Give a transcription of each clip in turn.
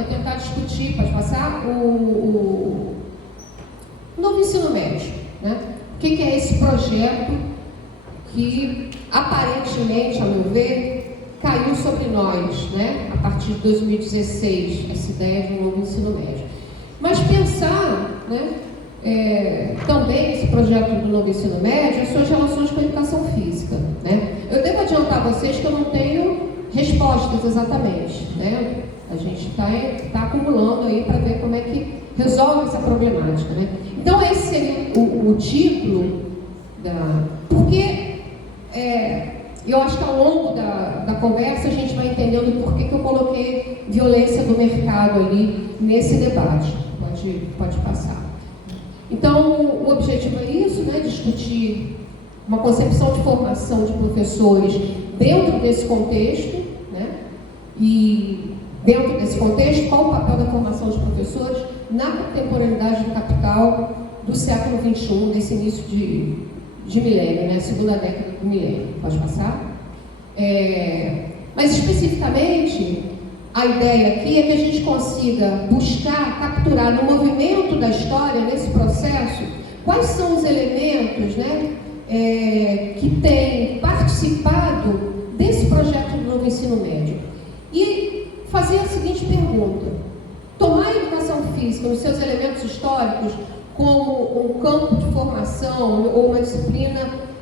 é tentar discutir, pode passar, o novo ensino médio, né? O que é esse projeto que, aparentemente, a meu ver, caiu sobre nós, né? A partir de 2016, essa ideia de um novo ensino médio. Mas pensar, né, também esse projeto do novo ensino médio, as suas relações com a educação física, né? Eu devo adiantar a vocês que eu não tenho respostas exatamente, né? A gente está acumulando aí para ver como é que resolve essa problemática, né? Então esse seria o título porque eu acho que ao longo da conversa a gente vai entendendo por que eu coloquei violência do mercado ali nesse debate. Pode passar. Então, o objetivo é isso, né? Discutir uma concepção de formação de professores dentro desse contexto, né? E dentro desse contexto, qual o papel da formação de professores na contemporaneidade do capital do século XXI, nesse início de milênio, né? Segunda década do milênio. Pode passar? Mas especificamente, a ideia aqui é que a gente consiga buscar, capturar no movimento da história, nesse processo, quais são os elementos, né, que têm participado desse projeto do novo ensino médio. E fazer a seguinte pergunta: tomar a educação física nos seus elementos históricos como um campo de formação ou uma disciplina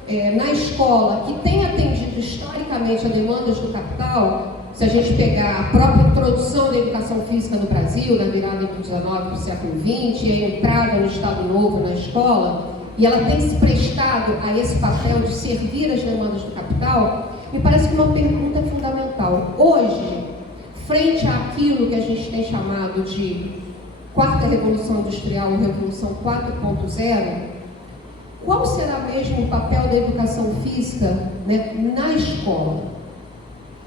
na escola que tem atendido historicamente a demandas do capital. Se a gente pegar a própria introdução da educação física no Brasil, na virada do XIX para o século XX, e a entrada no Estado Novo na escola, e ela tem se prestado a esse papel de servir as demandas do capital, me parece que uma pergunta é fundamental. Hoje, frente àquilo que a gente tem chamado de quarta revolução industrial, revolução 4.0, qual será mesmo o papel da educação física, né, na escola?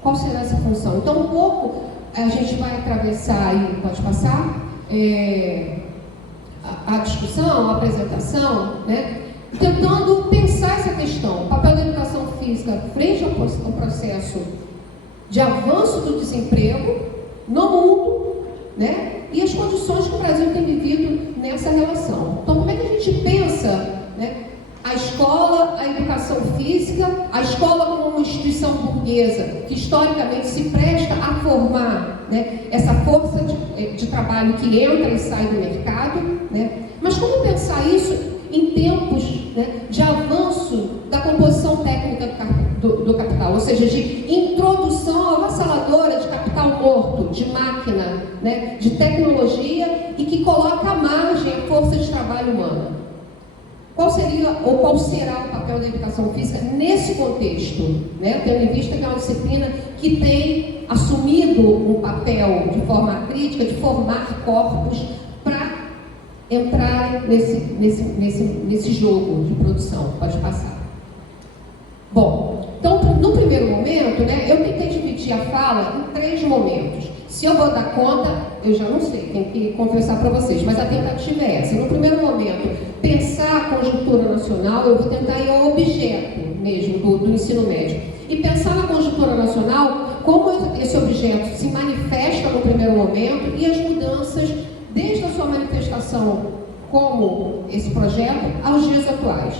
Qual será essa função? Então, um pouco a gente vai atravessar aí, pode passar, a discussão, a apresentação, né, tentando pensar essa questão, o papel da educação física frente ao processo de avanço do desemprego no mundo, né, e as condições que o Brasil tem vivido nessa relação. Então, como é que a gente pensa, né, a escola, a educação física, a escola como uma instituição burguesa que historicamente se presta a formar, né, essa força de trabalho que entra e sai do mercado, né? Mas como pensar isso em tempos, né, de avanço da composição técnica do capital, ou seja, de introdução avassaladora de capital morto, de máquina, né, de tecnologia e que coloca à margem a força de trabalho humana? Qual seria ou qual será o papel da educação física nesse contexto, né? Tendo em vista que é uma disciplina que tem assumido um papel de forma crítica de formar corpos para entrar nesse jogo de produção. Pode passar. Bom, então no primeiro momento, né, eu tentei dividir a fala em 3 momentos. Se eu vou dar conta, eu já não sei, tenho que confessar para vocês, mas a tentativa é essa. No primeiro momento, pensar a conjuntura nacional, eu vou tentar ir ao objeto mesmo do ensino médio. E pensar na conjuntura nacional, como esse objeto se manifesta no primeiro momento e as mudanças, desde a sua manifestação como esse projeto, aos dias atuais.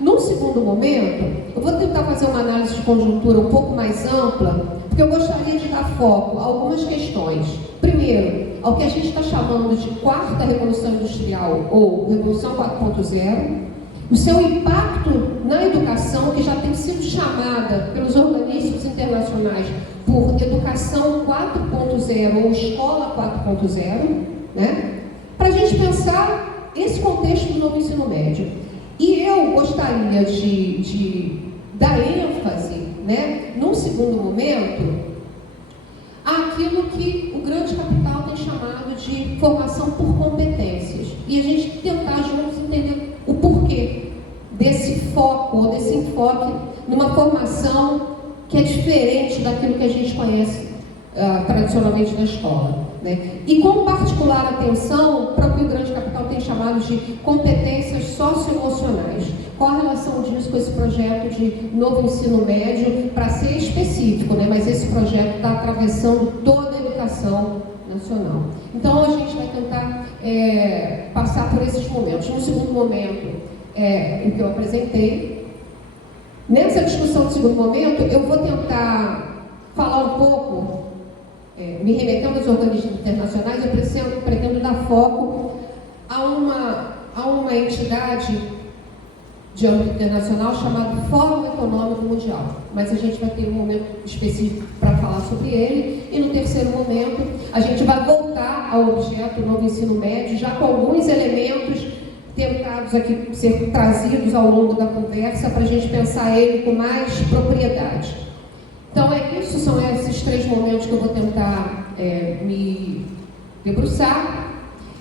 Num segundo momento, eu vou tentar fazer uma análise de conjuntura um pouco mais ampla, porque eu gostaria de dar foco a algumas questões. Primeiro, ao que a gente está chamando de quarta revolução industrial ou revolução 4.0, o seu impacto na educação, que já tem sido chamada pelos organismos internacionais por educação 4.0 ou escola 4.0, né? Para a gente pensar esse contexto do novo ensino médio. E eu gostaria de dar ênfase, né, num segundo momento, àquilo que o grande capital tem chamado de formação por competências. E a gente tentar juntos entender o porquê desse foco, ou desse enfoque numa formação que é diferente daquilo que a gente conhece tradicionalmente na escola, né? E com particular atenção para o que o grande capital tem chamado de competências socioemocionais. Qual a relação disso com esse projeto de novo ensino médio, para ser específico, né? Mas esse projeto está atravessando toda a educação internacional. Então, a gente vai tentar passar por esses momentos. No segundo momento, o que eu apresentei. Nessa discussão do segundo momento, eu vou tentar falar um pouco, me remetendo aos organismos internacionais, eu pretendo dar foco a uma entidade de âmbito internacional chamado Fórum Econômico Mundial. Mas a gente vai ter um momento específico para falar sobre ele, e no terceiro momento a gente vai voltar ao objeto novo ensino médio, já com alguns elementos tentados aqui ser trazidos ao longo da conversa para a gente pensar ele com mais propriedade. Então isso, são esses 3 momentos que eu vou tentar me debruçar.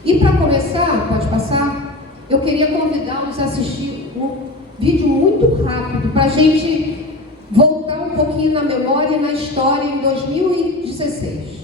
E para começar, pode passar, eu queria convidá-los a assistir um vídeo muito rápido para a gente voltar um pouquinho na memória e na história em 2016.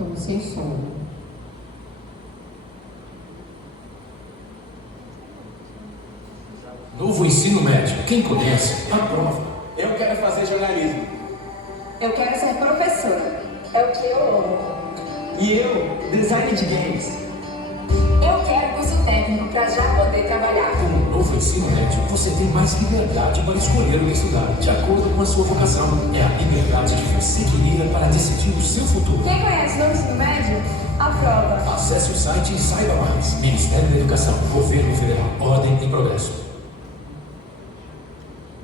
Estamos sem som. Novo ensino médio. Quem conhece? Aprova. Eu quero fazer jornalismo. Eu quero ser professora. É o que eu amo. E eu, design de games. Eu quero curso técnico para já poder trabalhar. Com o novo ensino médio, você tem mais liberdade para escolher o que estudar, de acordo com a sua vocação. É a liberdade que você queria para decidir o seu futuro. Quem conhece o novo ensino médio? Aprova. Acesse o site e saiba mais. Ministério da Educação, Governo Federal, Ordem e Progresso.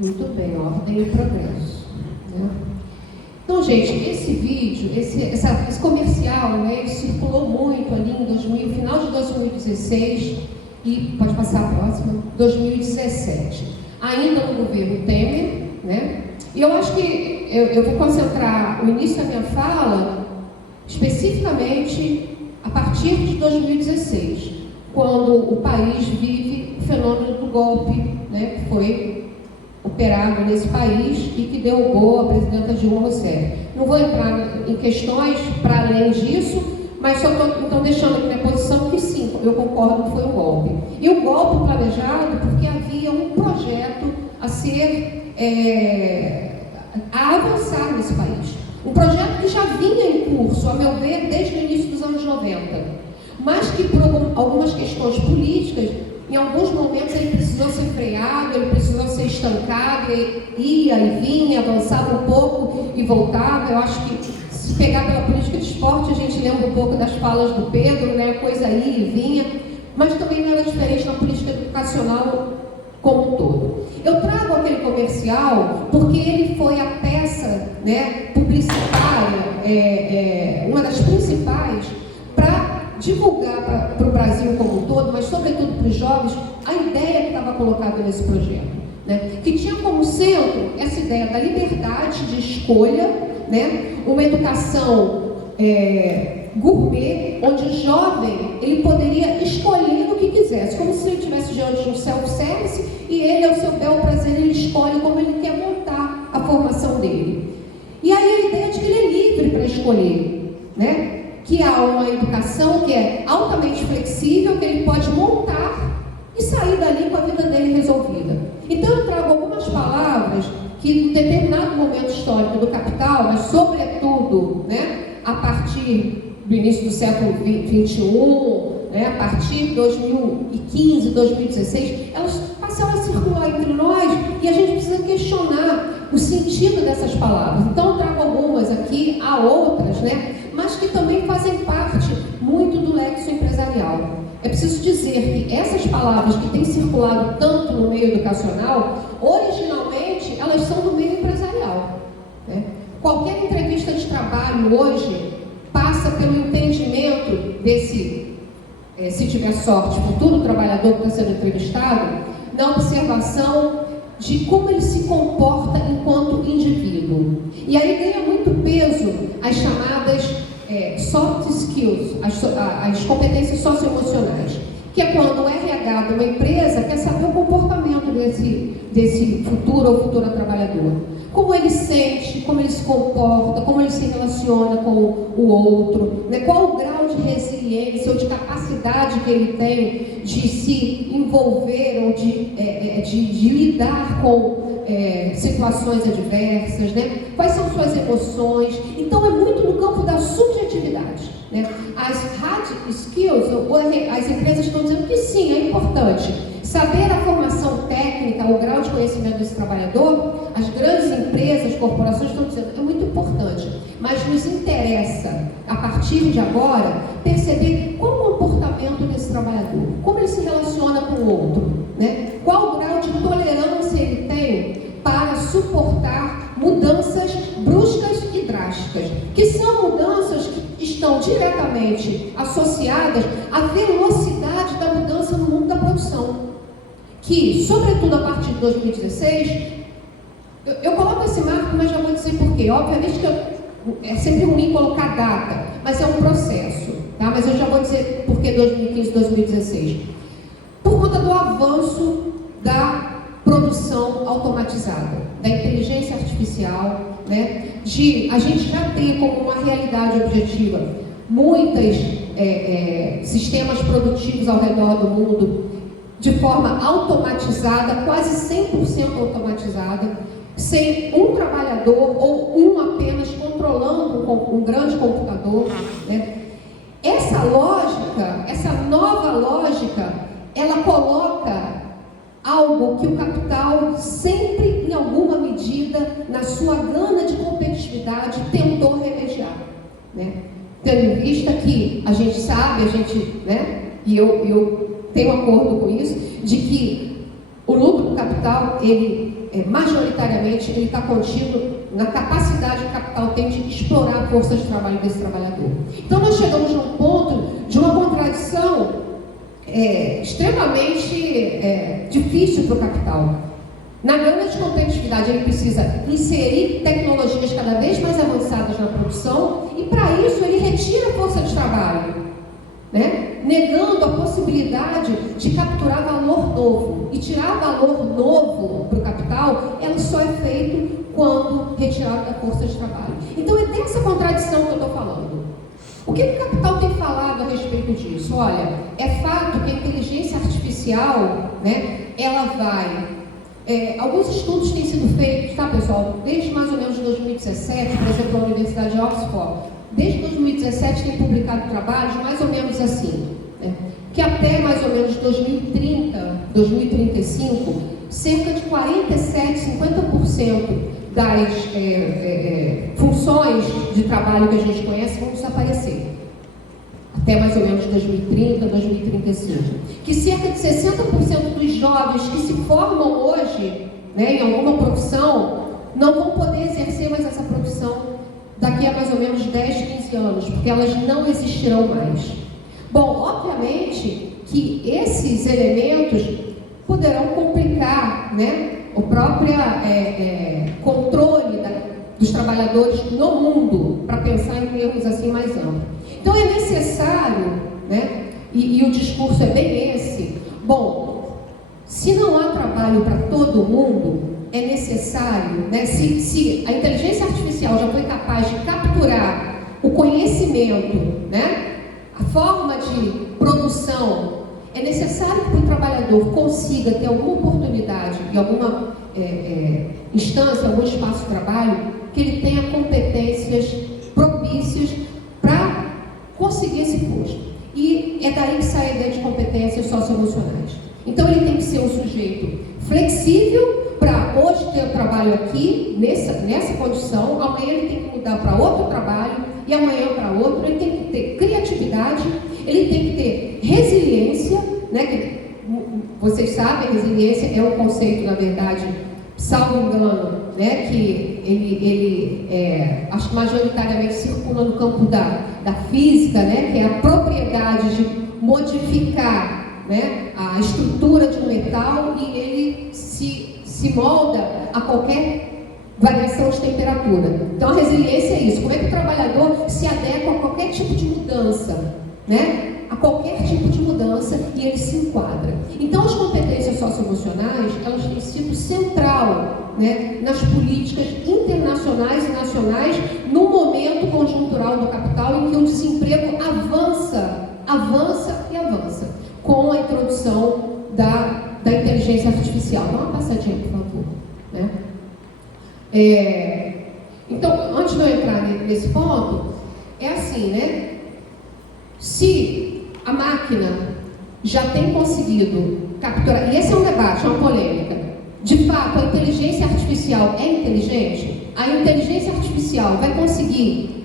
Muito bem, ordem e progresso. Né? Então, gente, esse vídeo, esse comercial, né, ele circulou muito ali em final de 2016 e, pode passar a próxima, 2017. Ainda no governo Temer, né? E eu acho que eu vou concentrar o início da minha fala especificamente a partir de 2016, quando o país vive o fenômeno do golpe, né, que foi operado nesse país e que derrubou a presidenta Dilma Rousseff. Não vou entrar em questões para além disso, mas só estou deixando aqui minha posição que sim, eu concordo que foi um golpe. E um golpe planejado porque havia um projeto a ser, a avançar nesse país. Um projeto que já vinha em curso, a meu ver, desde o início dos anos 90, mas que por algumas questões políticas, em alguns momentos ele precisou ser freado, ele precisou ser estancado, ele ia e vinha, avançava um pouco e voltava. Eu acho que, se pegar pela política de esporte, a gente lembra um pouco das falas do Pedro, né? A coisa ia e vinha, mas também não era diferente na política educacional como um todo. Eu trago aquele comercial porque ele foi a peça, né, publicitária, uma das principais, para divulgar para o Brasil como um todo, mas sobretudo para os jovens, a ideia que estava colocada nesse projeto, né? Que tinha como centro essa ideia da liberdade de escolha, né? Uma educação gourmet, onde o jovem ele poderia escolher o que quisesse, como se ele estivesse diante de um self-service e ele, ao seu bel prazer, ele escolhe como ele quer montar a formação dele. E aí a ideia de que ele é livre para escolher, né? Que há uma educação que é altamente flexível, que ele pode montar e sair dali com a vida dele resolvida. Então eu trago algumas palavras que, em determinado momento histórico do capital, mas sobretudo, né, a partir do início do século XXI, né, a partir de 2015, 2016, elas passaram a circular entre nós e a gente precisa questionar o sentido dessas palavras. Então eu trago algumas aqui, há outras, né, mas que também fazem parte muito do lexo empresarial. É preciso dizer que essas palavras que têm circulado tanto no meio educacional, originalmente elas são do meio empresarial, né? Qualquer entrevista de trabalho hoje passa se tiver sorte, futuro trabalhador que está sendo entrevistado, na observação de como ele se comporta enquanto indivíduo. E aí ganha muito peso as chamadas soft skills, as competências socioemocionais, que é quando o RH de uma empresa quer saber o comportamento desse futuro ou futura trabalhador. Como ele sente, como ele se comporta, como ele se relaciona com o outro, né? Qual o grau de resiliência ou de capacidade que ele tem de se envolver ou de lidar com situações adversas, né? Quais são suas emoções. Então é muito no campo da subjetividade, né? As hard skills, as empresas estão dizendo que sim, é importante saber a formação técnica, o grau de conhecimento desse trabalhador. As grandes empresas, corporações estão dizendo que é muito importante, mas nos interessa, a partir de agora, perceber qual o comportamento desse trabalhador, como ele se relaciona com o outro, né? Qual o grau de tolerância ele tem para suportar mudanças bruscas e drásticas, que são mudanças que estão diretamente associadas à velocidade da mudança no mundo da produção, que, sobretudo a partir de 2016, eu coloco esse marco, mas já vou dizer por quê. Obviamente que é sempre ruim colocar data, mas é um processo, tá? Mas eu já vou dizer por que 2015 e 2016. Por conta do avanço da produção automatizada, da inteligência artificial, né? A gente já tem como uma realidade objetiva muitos sistemas produtivos ao redor do mundo de forma automatizada, quase 100% automatizada, sem um trabalhador ou um apenas controlando um grande computador, né? Essa lógica, essa nova lógica, ela coloca algo que o capital sempre, em alguma medida, na sua gana de competitividade, tentou remediar, né? Tendo em vista que a gente sabe, né? E eu tenho acordo com isso, de que o lucro do capital, majoritariamente, ele está contido na capacidade que o capital tem de explorar a força de trabalho desse trabalhador. Então, nós chegamos num ponto de uma contradição extremamente difícil para o capital. Na gana de competitividade, ele precisa inserir tecnologias cada vez mais avançadas na produção e, para isso, ele retira a força de trabalho, né? Negando a possibilidade de capturar valor novo. E tirar valor novo para o capital, ela só é feito quando retirado da força de trabalho. Então é dessa contradição que eu estou falando. O que o capital tem falado a respeito disso? Olha, é fato que a inteligência artificial, né, ela vai... alguns estudos têm sido feitos, tá, pessoal? Desde mais ou menos 2017, por exemplo, a Universidade de Oxford, desde 2017 tem publicado trabalhos mais ou menos assim, né? Que até mais ou menos 2030, 2035, cerca de 47, 50% das funções de trabalho que a gente conhece vão desaparecer. Até mais ou menos 2030, 2035. Que cerca de 60% dos jovens que se formam hoje, né, em alguma profissão, não vão poder exercer mais essa profissão daqui a mais ou menos 10, 15 anos, porque elas não existirão mais. Bom, obviamente que esses elementos poderão complicar, né, o próprio controle dos trabalhadores no mundo, para pensar em termos assim mais amplos. Então é necessário, né, e o discurso é bem esse, bom, se não há trabalho para todo mundo, é necessário, né, se a inteligência artificial já foi capaz de capturar o conhecimento, né, a forma de produção, é necessário que o trabalhador consiga ter alguma oportunidade, em alguma instância, algum espaço de trabalho, que ele tenha competências propícias para conseguir esse posto. E é daí que sai a ideia de competências socioemocionais. Então ele tem que ser um sujeito flexível para hoje ter o trabalho aqui, nessa condição, amanhã ele tem que mudar para outro trabalho e amanhã para outro. Ele tem que ter criatividade, ele tem que ter resiliência, né? Que vocês sabem, resiliência é um conceito, na verdade, salvo engano, né? Que acho que majoritariamente circula no campo da física, né, que é a propriedade de modificar, né, a estrutura de um metal e ele se molda a qualquer variação de temperatura. Então a resiliência é isso, como é que o trabalhador se adequa a qualquer tipo de mudança, né? A qualquer tipo de mudança e ele se enquadra. Então as competências socioemocionais, elas têm sido central, né, nas políticas internacionais e nacionais no momento conjuntural do capital em que o desemprego avança com a introdução da inteligência artificial. Dá uma passadinha, por favor, né? Então, antes de eu entrar nesse ponto, é assim, né? Se a máquina já tem conseguido capturar, e esse é um debate, é uma polêmica, de fato, a inteligência artificial é inteligente? A inteligência artificial vai conseguir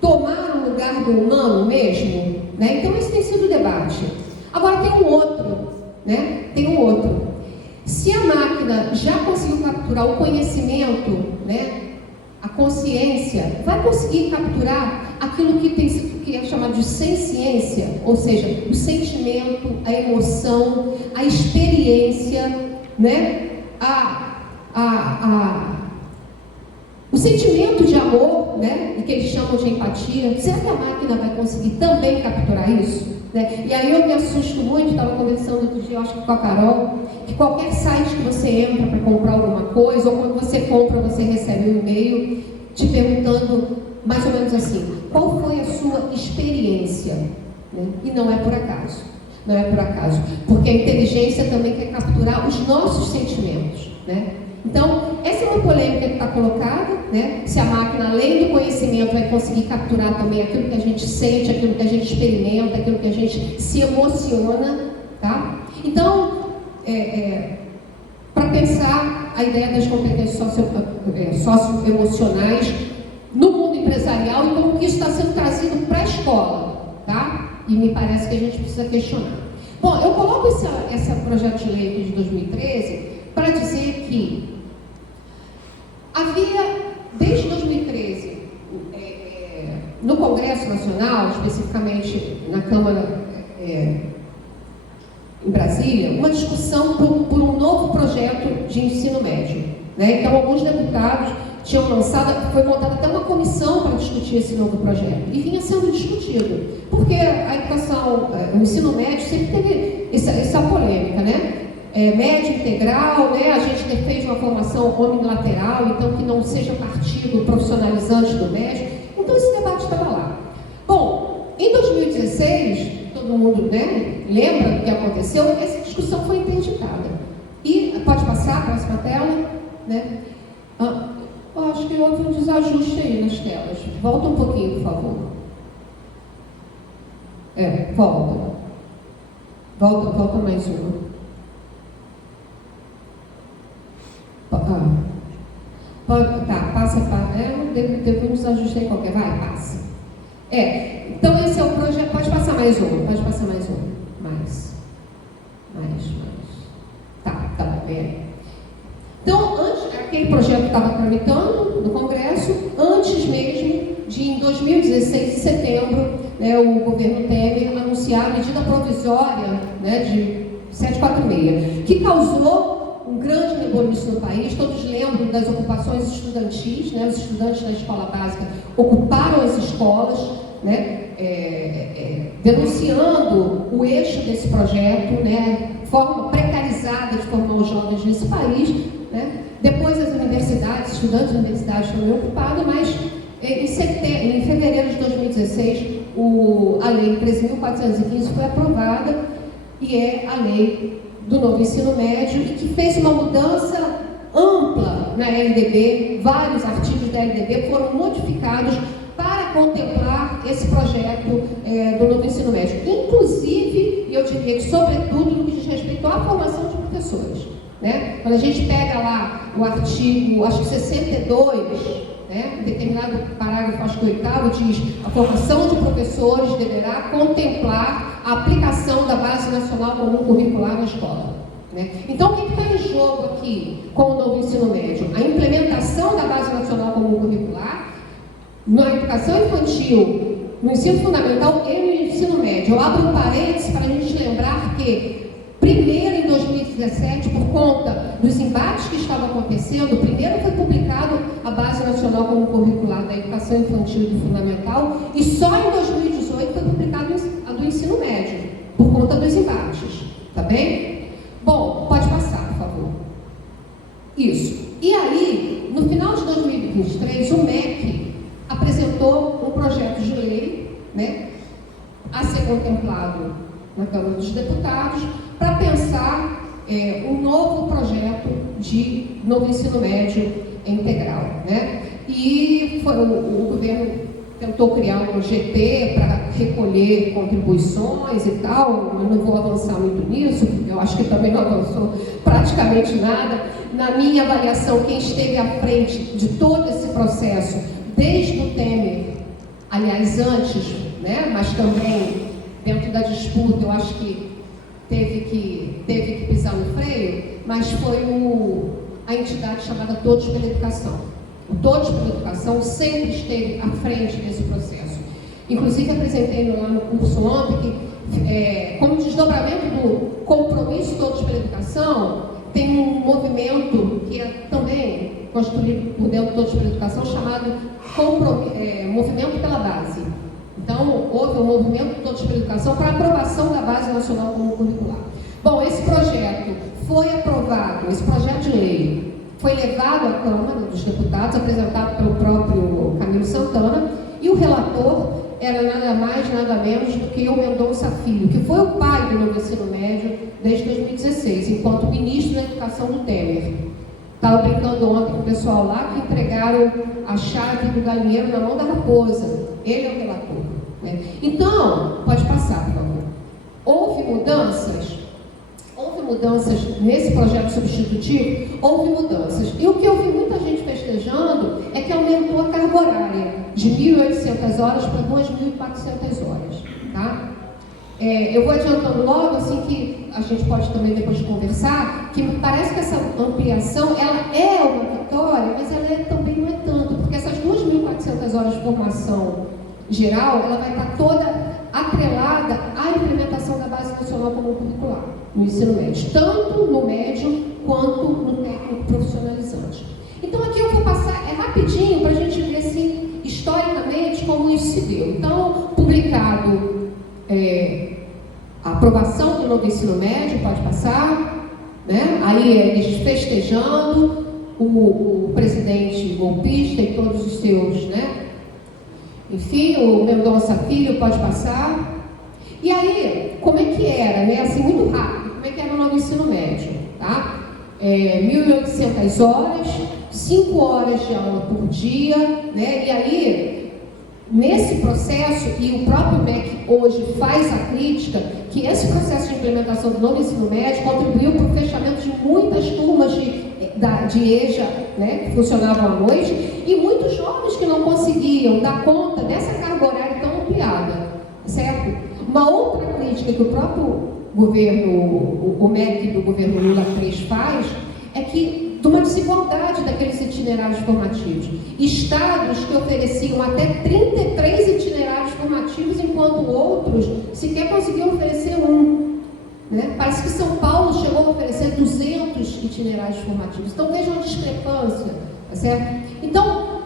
tomar o lugar do humano mesmo? Né? Então, esse tem sido o debate. Agora, tem um outro, né? Se a máquina já conseguiu capturar o conhecimento, né, a consciência, vai conseguir capturar aquilo que é chamado de senciência, ou seja, o sentimento, a emoção, a experiência, né, o sentimento de amor, né, que eles chamam de empatia. Será que a máquina vai conseguir também capturar isso? Né? E aí eu me assusto muito, estava conversando outro dia, eu acho que com a Carol, que qualquer site que você entra para comprar alguma coisa, ou quando você compra, você recebe um e-mail te perguntando mais ou menos assim, qual foi a sua experiência? Né? E não é por acaso. Não é por acaso. Porque a inteligência também quer capturar os nossos sentimentos. Né? Então, essa é uma polêmica que está colocada, né? Se a máquina, além do conhecimento, vai conseguir capturar também aquilo que a gente sente, aquilo que a gente experimenta, aquilo que a gente se emociona, tá? Então, para pensar a ideia das competências socioemocionais no mundo empresarial e como que isso está sendo trazido para a escola, tá? E me parece que a gente precisa questionar. Bom, eu coloco esse projeto de lei aqui de 2013 para dizer que havia, desde 2013, no Congresso Nacional, especificamente na Câmara em Brasília, uma discussão por um novo projeto de ensino médio. Né? Então, alguns deputados tinham lançado, foi montada até uma comissão para discutir esse novo projeto, e vinha sendo discutido, porque a educação, o ensino médio sempre teve essa polêmica, né? Médio integral, né? A gente fez uma formação unilateral, então que não seja partido profissionalizante do médio. Então esse debate estava lá. Bom, em 2016, todo mundo, né, lembra do que aconteceu, essa discussão foi interditada. E, pode passar a próxima tela, né? Eu acho que houve um desajuste aí nas telas. Volta um pouquinho, por favor. Volta mais uma. Passa para. Teve um desajuste aí qualquer. Vai, passa. Então esse é o projeto. Pode passar mais uma. Mais. Tá bem. Então, aquele projeto estava tramitando no Congresso, antes mesmo de, em 2016, em setembro, né, o governo Temer anunciar a medida provisória, né, de 746, que causou um grande rebuliço no país. Todos lembram das ocupações estudantis, né, os estudantes da escola básica ocuparam as escolas, né, denunciando o eixo desse projeto, né, forma precarizada de formar os jovens nesse país. Né? Depois as universidades, estudantes da universidade foram ocupados, mas em fevereiro de 2016 a Lei 13.415 foi aprovada e é a lei do novo ensino médio e que fez uma mudança ampla na LDB. Vários artigos da LDB foram modificados para contemplar esse projeto do novo ensino médio, inclusive, e eu diria que sobretudo no que diz respeito à formação de professores. Né? Quando a gente pega lá o artigo, acho que 62, né? Em determinado parágrafo, acho que 8º, diz: a formação de professores deverá contemplar a aplicação da Base Nacional Comum Curricular na escola. Né? Então, o que está em jogo aqui com o novo ensino médio? A implementação da Base Nacional Comum Curricular na educação infantil, no ensino fundamental e no ensino médio. Eu abro um parênteses para a gente lembrar que, primeiro, em 2017, por conta dos embates que estavam acontecendo, primeiro foi publicado a Base Nacional Comum Curricular da Educação Infantil e do Fundamental, e só em 2018 foi publicado a do ensino médio, por conta dos embates. Tá bem? Bom, pode passar, por favor. Isso. E aí, no final de 2023, o MEC apresentou um projeto de lei, né, a ser contemplado na Câmara dos Deputados, para pensar um novo projeto de novo ensino médio integral. Né? E o governo tentou criar um GT para recolher contribuições e tal. Eu não vou avançar muito nisso, porque eu acho que também não avançou praticamente nada. Na minha avaliação, quem esteve à frente de todo esse processo, desde o Temer, aliás, antes, né, mas também dentro da disputa, eu acho que teve que pisar no freio, mas foi a entidade chamada Todos pela Educação. O Todos pela Educação sempre esteve à frente desse processo. Inclusive, apresentei lá no curso ontem que, como desdobramento do compromisso Todos pela Educação, tem um movimento que é também construído por dentro do Todos pela Educação, chamado Movimento pela Base. Então, houve um movimento Todos pela Educação para aprovação da Base Nacional Comum Curricular. Bom, esse projeto foi aprovado, esse projeto de lei foi levado à Câmara dos Deputados, apresentado pelo próprio Camilo Santana, e o relator era nada mais, nada menos do que o Mendonça Filho, que foi o pai do novo ensino médio desde 2016, enquanto ministro da Educação do Temer. Estava brincando ontem com o pessoal lá que entregaram a chave do galinheiro na mão da raposa. Ele é o relator. Né? Então, pode passar, por favor. Houve mudanças nesse projeto substitutivo, houve mudanças. E o que eu vi muita gente festejando é que aumentou a carga horária de 1.800 horas para 2.400 horas. Tá? Eu vou adiantando logo, assim que a gente pode também depois conversar, que me parece que essa ampliação, ela é uma vitória, mas ela também não é tanto, porque essas 2.400 horas de formação geral, ela vai estar toda atrelada à implementação da Base Nacional Comum Curricular no ensino médio, tanto no médio quanto no técnico profissionalizante. Então aqui eu vou passar rapidinho para a gente ver assim, historicamente como isso se deu. Então, publicado a aprovação do novo ensino médio, pode passar, né? Aí eles festejando, o presidente golpista e todos os seus, né? Enfim, o Mendonça Filho, pode passar. E aí, como é que era, né? Assim, muito rápido, como é que era o novo ensino médio, tá? 1.800 horas, 5 horas de aula por dia, né? E aí, nesse processo, e o próprio MEC hoje faz a crítica, que esse processo de implementação do novo ensino médio contribuiu para o fechamento de muitas turmas de EJA, né, que funcionavam à noite, e muitos jovens que não conseguiam dar conta dessa carga horária tão ampliada, certo? Uma outra crítica que o próprio governo, o MEC do governo Lula 3 faz, é que de uma desigualdade daqueles itinerários formativos. Estados que ofereciam até 33 itinerários formativos, enquanto outros sequer conseguiam oferecer um. Né? Parece que São Paulo chegou a oferecer 200 itinerários formativos. Então vejam a discrepância, tá certo? Então,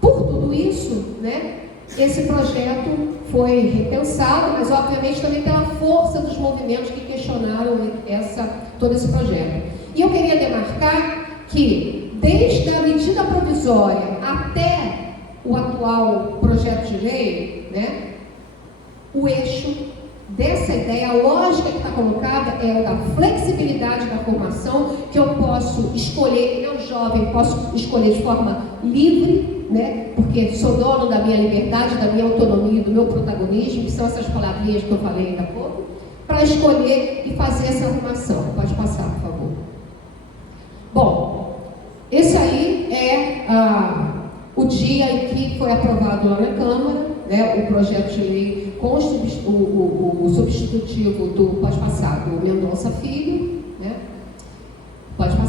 por tudo isso, né, esse projeto foi repensado, mas obviamente também pela força dos movimentos que questionaram todo esse projeto. E eu queria demarcar que, desde a medida provisória até o atual projeto de lei, né, o eixo dessa ideia, a lógica que está colocada é a da flexibilidade da formação, que eu posso escolher, eu jovem posso escolher de forma livre, né, porque sou dono da minha liberdade, da minha autonomia, do meu protagonismo, que são essas palavrinhas que eu falei ainda há pouco, para escolher e fazer essa formação. Pode passar, por favor. Bom, esse aí é o dia em que foi aprovado lá na Câmara, né, o projeto de lei com o substitutivo do, pode passar, do Mendonça Filho, né,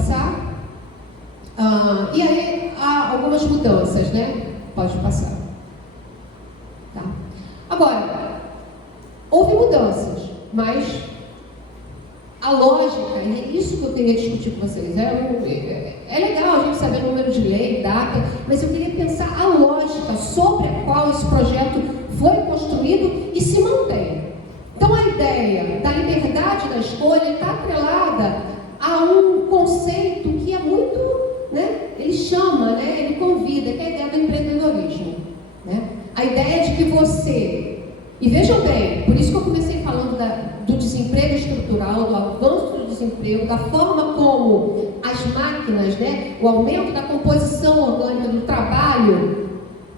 passar. E aí há algumas mudanças, né? Pode passar. Tá. Agora, houve mudanças, mas a lógica, e é isso que eu queria discutir com vocês. É legal a gente saber o número de lei, data, mas eu queria pensar a lógica sobre a qual esse projeto foi construído e se mantém. Então, a ideia da liberdade da escolha está atrelada a um conceito que é muito, né, ele chama, né, ele convida, que é a ideia do empreendedorismo. Né? A ideia de que você, e vejam bem, por isso que eu comecei falando do desemprego estrutural, do avanço do desemprego, da forma como as máquinas, né, o aumento da composição orgânica do trabalho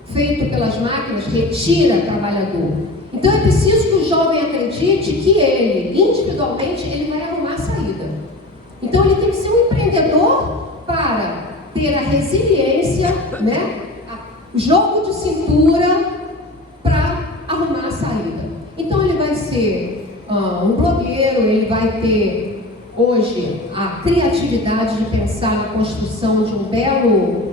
feito pelas máquinas retira trabalhador. Então é preciso que o jovem acredite que ele, individualmente, ele vai arrumar a saída. Então ele tem que ser um empreendedor para ter a resiliência, né, jogo de cintura para arrumar a saída. Então ele vai ser um blogueiro, ele vai ter hoje a criatividade de pensar na construção de um belo,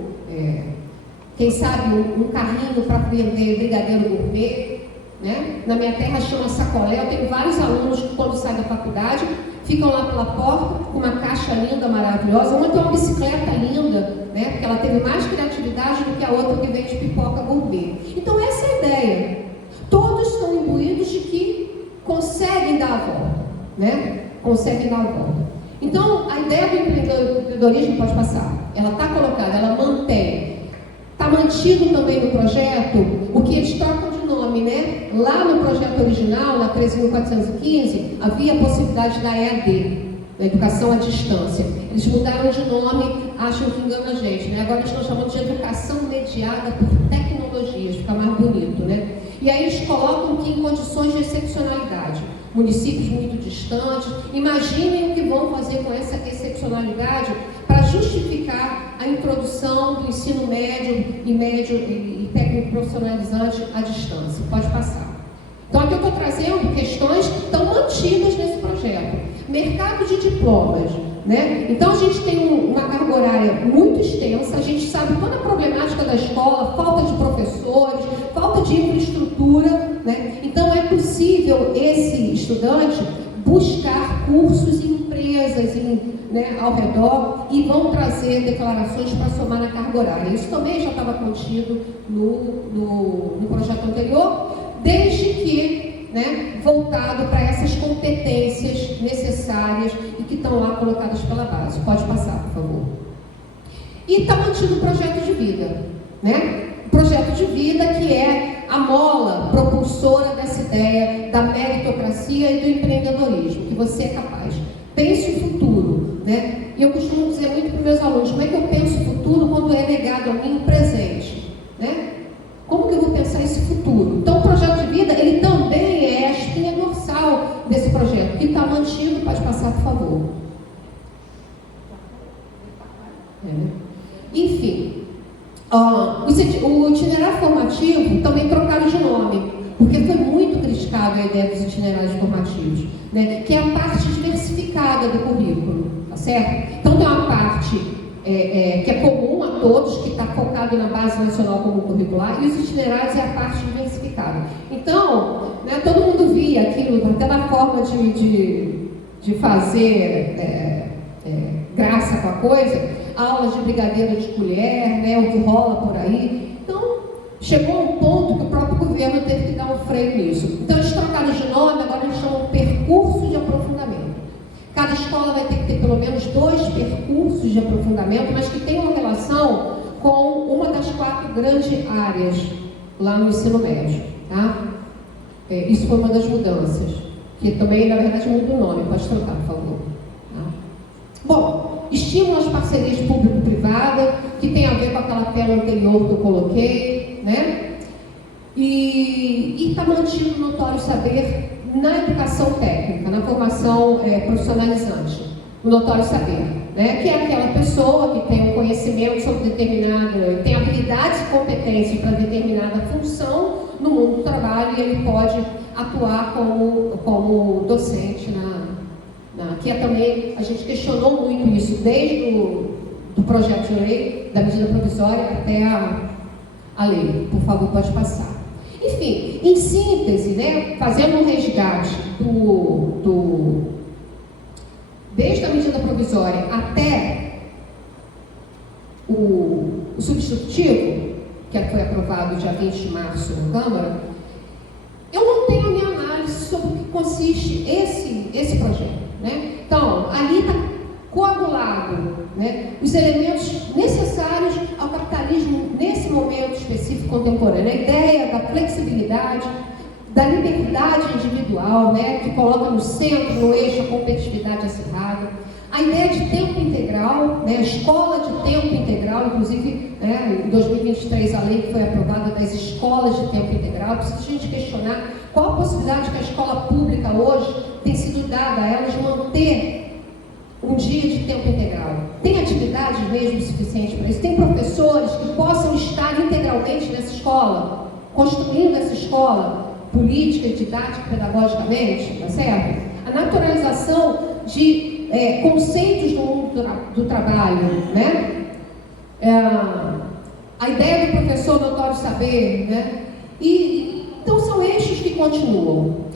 quem sabe um carrinho para vender brigadeiro gourmet, né? Na minha terra chama sacolé. Eu tenho vários alunos que quando saem da faculdade ficam lá pela porta com uma caixa linda, maravilhosa. Uma tem uma bicicleta linda, né? Porque ela teve mais criatividade do que a outra que vende pipoca gourmet. Então essa é a ideia. Todos estão imbuídos de que conseguem dar a volta, né? Conseguem dar a volta. Então a ideia do empreendedorismo, pode passar, ela está colocada, ela mantém. Está mantido também no projeto o que eles trocam de nome, né? Lá no projeto original, na 13.415, havia a possibilidade da EAD, da educação à distância. Eles mudaram de nome, acham que engana a gente, né? Agora eles estão chamando de educação mediada por tecnologias, fica mais bonito, né? E aí eles colocam que em condições de excepcionalidade, municípios muito distantes, imaginem o que vão fazer com essa excepcionalidade para justificar a introdução do ensino médio e técnico profissionalizante à distância. Pode passar. Então aqui eu estou trazendo questões que estão mantidas nesse projeto. Mercado de diplomas, né? Então a gente tem uma carga horária muito extensa, a gente sabe toda a problemática da escola, falta de professores, falta de infraestrutura, né? Então é possível esse estudante buscar cursos em empresas né, ao redor e vão trazer declarações para somar na carga horária. Isso também já estava contido no projeto anterior, desde que, né, voltado para essas competências necessárias e que estão lá colocadas pela base. Pode passar, por favor. E está mantido o projeto de vida, né? O projeto de vida que é a mola propulsora dessa ideia da meritocracia e do empreendedorismo, que você é capaz. Pense o futuro, né? E eu costumo dizer muito para os meus alunos, como é que eu penso o futuro quando é negado a mim o presente, né? Como que eu vou pensar esse futuro? Então o projeto de vida, ele também é a espinha dorsal desse projeto, que está mantido. Pode passar, por favor. Enfim, o itinerário formativo também trocaram de nome, porque foi muito criticado a ideia dos itinerários formativos, né? Que é a parte diversificada do currículo, tá certo? Então tem uma parte que é comum a todos, que está focado na base nacional comum curricular, e os itinerários é a parte diversificada. Então, né, todo mundo via aquilo, até na forma de fazer graça com a coisa, aulas de brigadeiro de colher, né, o que rola por aí. Então, chegou a um ponto que o próprio governo teve que dar um freio nisso. Então, eles trocaram de nome, agora eles chamam percurso de aprofundamento. Cada escola vai ter que ter pelo menos 2 percursos de aprofundamento, mas que tenham relação com uma das 4 grandes áreas lá no ensino médio. Tá? Isso foi uma das mudanças, que também, na verdade, muda o nome. Pode trocar, por favor. Tá? Bom, estímulo às parcerias público-privada, que tem a ver com aquela tela anterior que eu coloquei, né? E está mantido o notório saber na educação técnica, na formação profissionalizante, o notório saber, né? Que é aquela pessoa que tem um conhecimento sobre determinada, tem habilidades e competências para determinada função no mundo do trabalho, e ele pode atuar como docente que também, a gente questionou muito isso, desde do projeto de lei, da medida provisória até a lei. Por favor, pode passar. Enfim, em síntese, né, fazendo um resgate desde a medida provisória até o substitutivo, que foi aprovado dia 20 de março na Câmara, eu não tenho a minha análise sobre o que consiste esse projeto, né? Então, ali está coagulado, né, os elementos necessários ao capitalismo nesse momento específico contemporâneo. A ideia da flexibilidade, da liberdade individual, né, que coloca no centro, no eixo, a competitividade acirrada. A ideia de tempo integral, né, a escola de tempo integral, inclusive, né, em 2023 a lei que foi aprovada das escolas de tempo integral. Precisa a gente questionar qual a possibilidade que a escola pública hoje tem sido dada a ela de manter um dia de tempo integral. Tem atividades mesmo suficientes para isso? Tem professores que possam estar integralmente nessa escola, construindo essa escola política, didática, pedagogicamente, tá certo? A naturalização de conceitos do mundo do trabalho, né? A ideia do professor notório saber, né? Então são eixos que continuam.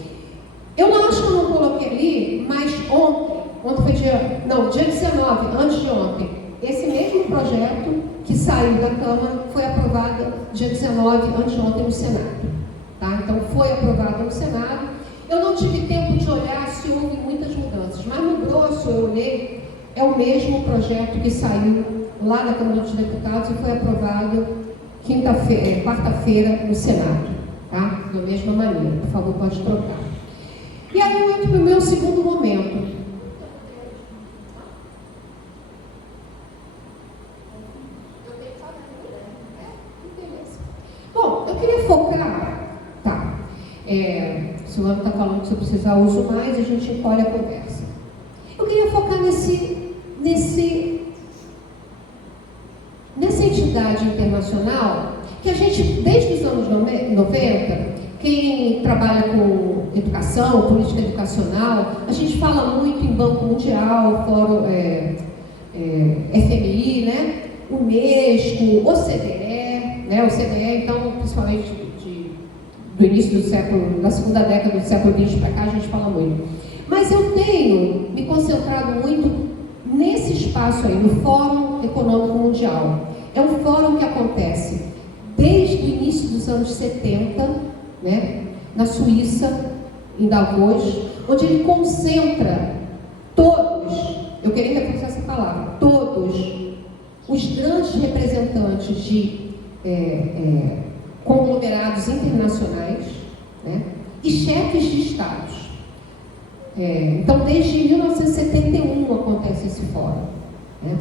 Eu não acho que eu não coloquei ali, mas ontem foi dia 19, antes de ontem, esse mesmo projeto que saiu da Câmara foi aprovado dia 19, antes de ontem, no Senado. Tá? Então foi aprovado no Senado. Eu não tive tempo de olhar se houve muitas mudanças, mas no grosso eu olhei, é o mesmo projeto que saiu lá da Câmara dos Deputados e foi aprovado quarta-feira no Senado, tá? Da mesma maneira. Por favor, pode trocar. E aí eu entro para o meu segundo momento. Bom, eu queria focar, tá? O Silvano está falando que se eu precisar uso mais, a gente encolhe a conversa. Eu queria focar nessa entidade internacional que a gente, desde os anos 90, quem trabalha com educação, política educacional, a gente fala muito em Banco Mundial, Fórum FMI, né? Unesco, OCDE, né? OCDE, então, principalmente do início do século, da segunda década do século XX para cá, a gente fala muito. Mas eu tenho me concentrado muito nesse espaço aí, no Fórum Econômico Mundial. É um fórum que acontece desde o início dos anos 70, né, na Suíça, em Davos, onde ele concentra todos, eu queria reforçar essa palavra, todos os grandes representantes de conglomerados internacionais, né, e chefes de estados. Então, desde 1971 acontece esse fórum, né?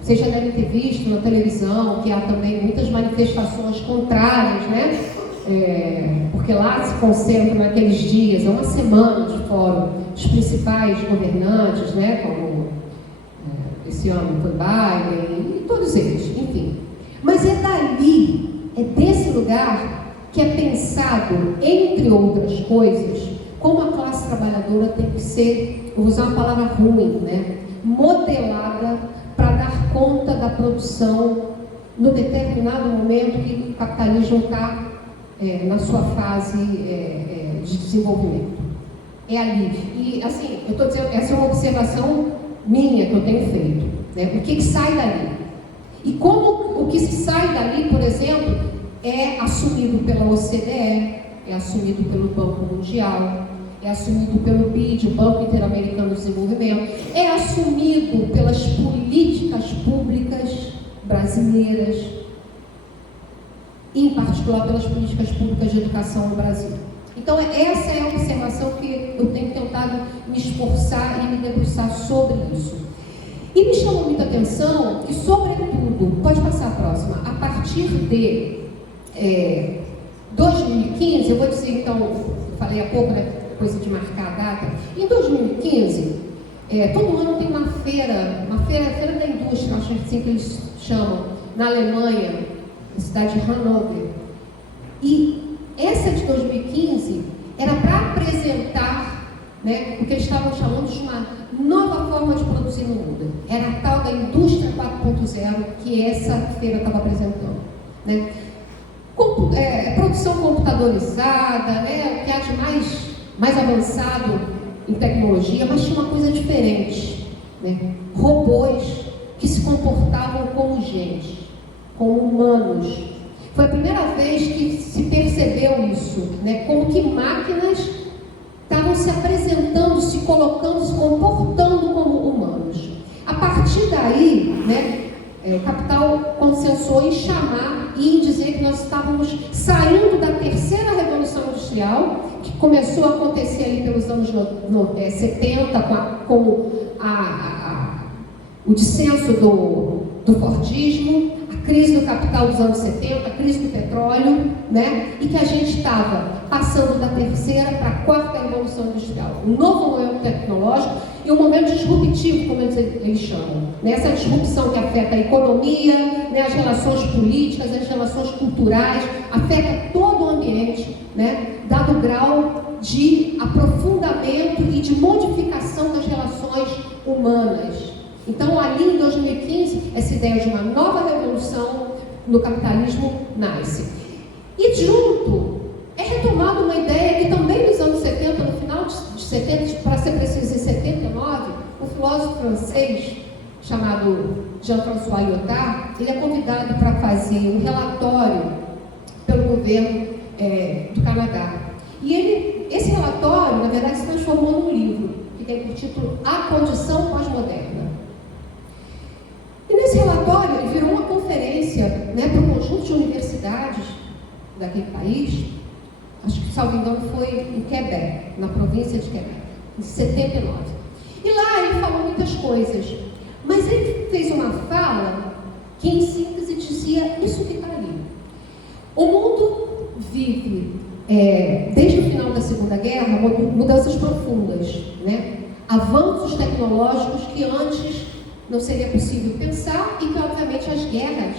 Vocês já devem ter visto na televisão que há também muitas manifestações contrárias, né? Porque lá se concentra naqueles dias, é uma semana de fórum, os principais governantes, né? Como esse ano foi Biden e todos eles, enfim. Mas é dali, é desse lugar que é pensado, entre outras coisas, como a classe trabalhadora tem que ser, vou usar uma palavra ruim, né? Modelada para dar conta da produção no determinado momento que o capitalismo está na sua fase de desenvolvimento. É ali. E, assim, eu estou dizendo, essa é uma observação minha que eu tenho feito, né? O que sai dali? E como o que se sai dali, por exemplo, é assumido pela OCDE, é assumido pelo Banco Mundial, é assumido pelo BID, o Banco Interamericano de Desenvolvimento, é assumido pelas políticas públicas brasileiras, em particular pelas políticas públicas de educação no Brasil. Então, essa é a observação que eu tenho tentado me esforçar e me debruçar sobre isso. E me chamou muita atenção que, sobretudo, pode passar a próxima, a partir de 2015, eu vou dizer então, eu falei há pouco, né, coisa de marcar a data, em 2015, todo ano tem uma feira da indústria, acho assim que eles chamam, na Alemanha, na cidade de Hannover. E essa de 2015 era para apresentar, né, o que eles estavam chamando de uma nova forma de produzir no mundo. Era a tal da indústria 4.0 que essa feira estava apresentando, né? Produção computadorizada, né, o que há de mais avançado em tecnologia, mas tinha uma coisa diferente, né? Robôs que se comportavam como gente, como humanos. Foi a primeira vez que se percebeu isso, né? Como que máquinas estavam se apresentando, se colocando, se comportando como humanos. A partir daí, né, Capital consensuou em chamar e em dizer que nós estávamos saindo da terceira revolução industrial, que começou a acontecer ali pelos anos 70, com o descenso do Fordismo, a crise do capital dos anos 70, a crise do petróleo, né? E que a gente estava passando da terceira para a quarta revolução industrial. Um novo momento tecnológico e um momento disruptivo, como eles chamam. Essa disrupção que afeta a economia, né, as relações políticas, as relações culturais, afeta todo o ambiente, né, dado o grau de aprofundamento e de modificação das relações humanas. Então, ali em 2015, essa ideia de uma nova revolução no capitalismo nasce. E junto, é retomada uma ideia que também nos anos 70, no final de 70, para ser preciso, em 79, um filósofo francês chamado Jean-François Lyotard, ele é convidado para fazer um relatório pelo governo do Canadá. E esse relatório, na verdade, se transformou num livro, que tem por título A Condição Pós-Moderna. E nesse relatório, ele virou uma conferência, né, para um conjunto de universidades daquele país. Acho que, salvo engano, foi em Quebec, na província de Quebec, em 79. E lá ele falou muitas coisas, mas ele fez uma fala que, em síntese, dizia isso que está ali. O mundo vive, desde o final da Segunda Guerra, mudanças profundas, né? Avanços tecnológicos que antes não seria possível pensar e que, obviamente, as guerras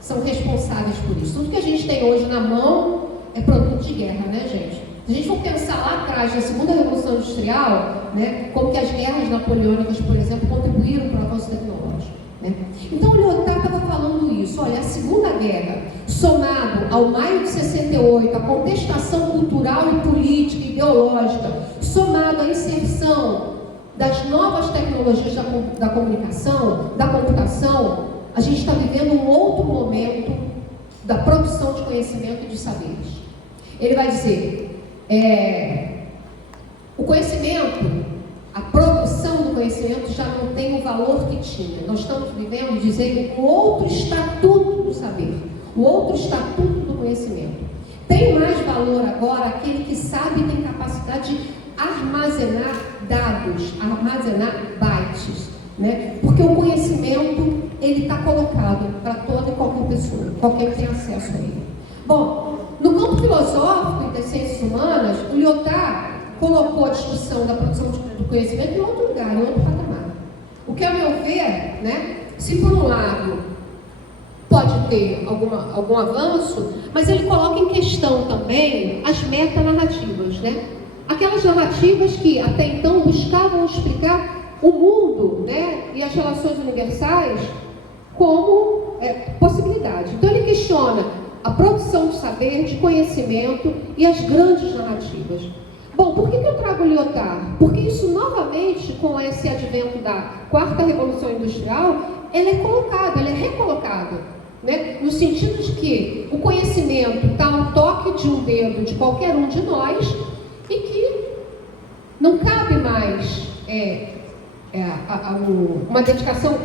são responsáveis por isso. Tudo que a gente tem hoje na mão é produto de guerra, né, gente? Se a gente for pensar lá atrás, na Segunda Revolução Industrial, né, como que as guerras napoleônicas, por exemplo, contribuíram para o avanço tecnológico, né? Então, o Lyotard estava falando isso. Olha, a Segunda Guerra, somado ao maio de 68, a contestação cultural e política e ideológica, somado à inserção das novas tecnologias da comunicação, da computação, a gente está vivendo um outro momento da produção de conhecimento e de saberes. Ele vai dizer, o conhecimento, a produção do conhecimento já não tem o valor que tinha. Nós estamos vivendo, dizer, um outro estatuto do saber, um outro estatuto do conhecimento. Tem mais valor agora aquele que sabe e tem capacidade de armazenar dados, armazenar bytes, né? Porque o conhecimento, ele está colocado para toda e qualquer pessoa, qualquer que tenha acesso a ele. Bom, no campo filosófico e das ciências humanas, o Lyotard colocou a discussão da produção do conhecimento em outro lugar, em outro patamar. O que, a meu ver, né, se por um lado pode ter algum avanço, mas ele coloca em questão também as metanarrativas, né? Aquelas narrativas que até então buscavam explicar o mundo, né, e as relações universais como possibilidade. Então ele questiona a produção de saber, de conhecimento e as grandes narrativas. Bom, por que eu trago o Lyotard? Porque isso novamente, com esse advento da quarta revolução industrial, ela é colocada, ela é recolocada, né? No sentido de que o conhecimento está ao toque de um dedo de qualquer um de nós e que não cabe mais uma dedicação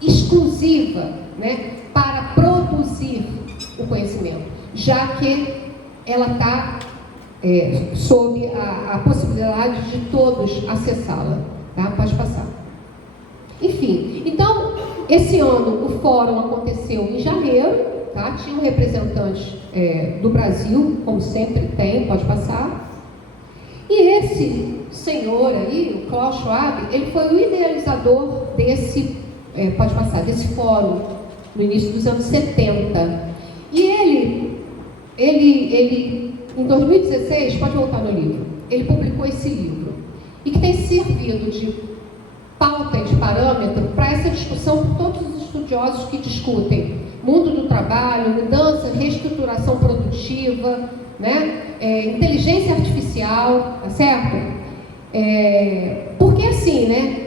exclusiva, né, para produzir o conhecimento, já que ela está sob a possibilidade de todos acessá-la. Tá? Pode passar. Enfim, então, esse ano o fórum aconteceu em janeiro, tá? Tinha um representante do Brasil, como sempre tem, pode passar. E esse senhor aí, o Klaus Schwab, ele foi o idealizador desse, pode passar, desse fórum no início dos anos 70. E ele em 2016, pode voltar no livro, ele publicou esse livro. e que tem servido de pauta e de parâmetro para essa discussão por todos os estudiosos que discutem mundo do trabalho, mudança, reestruturação produtiva, né? Inteligência artificial, tá certo? Porque assim, né?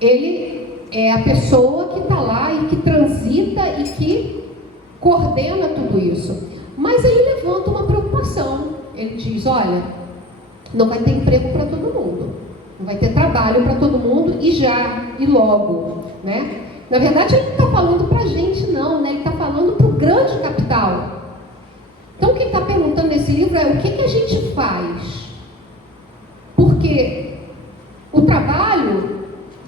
Ele é a pessoa que está lá e que transita e que coordena tudo isso. Mas ele levanta uma preocupação. Ele diz, olha, não vai ter emprego para todo mundo, não vai ter trabalho para todo mundo e já, e logo, né? Na verdade, ele não está falando para a gente, não, né? Ele está falando para o grande capital. Então, quem está perguntando nesse livro é o que a gente faz? Porque o trabalho,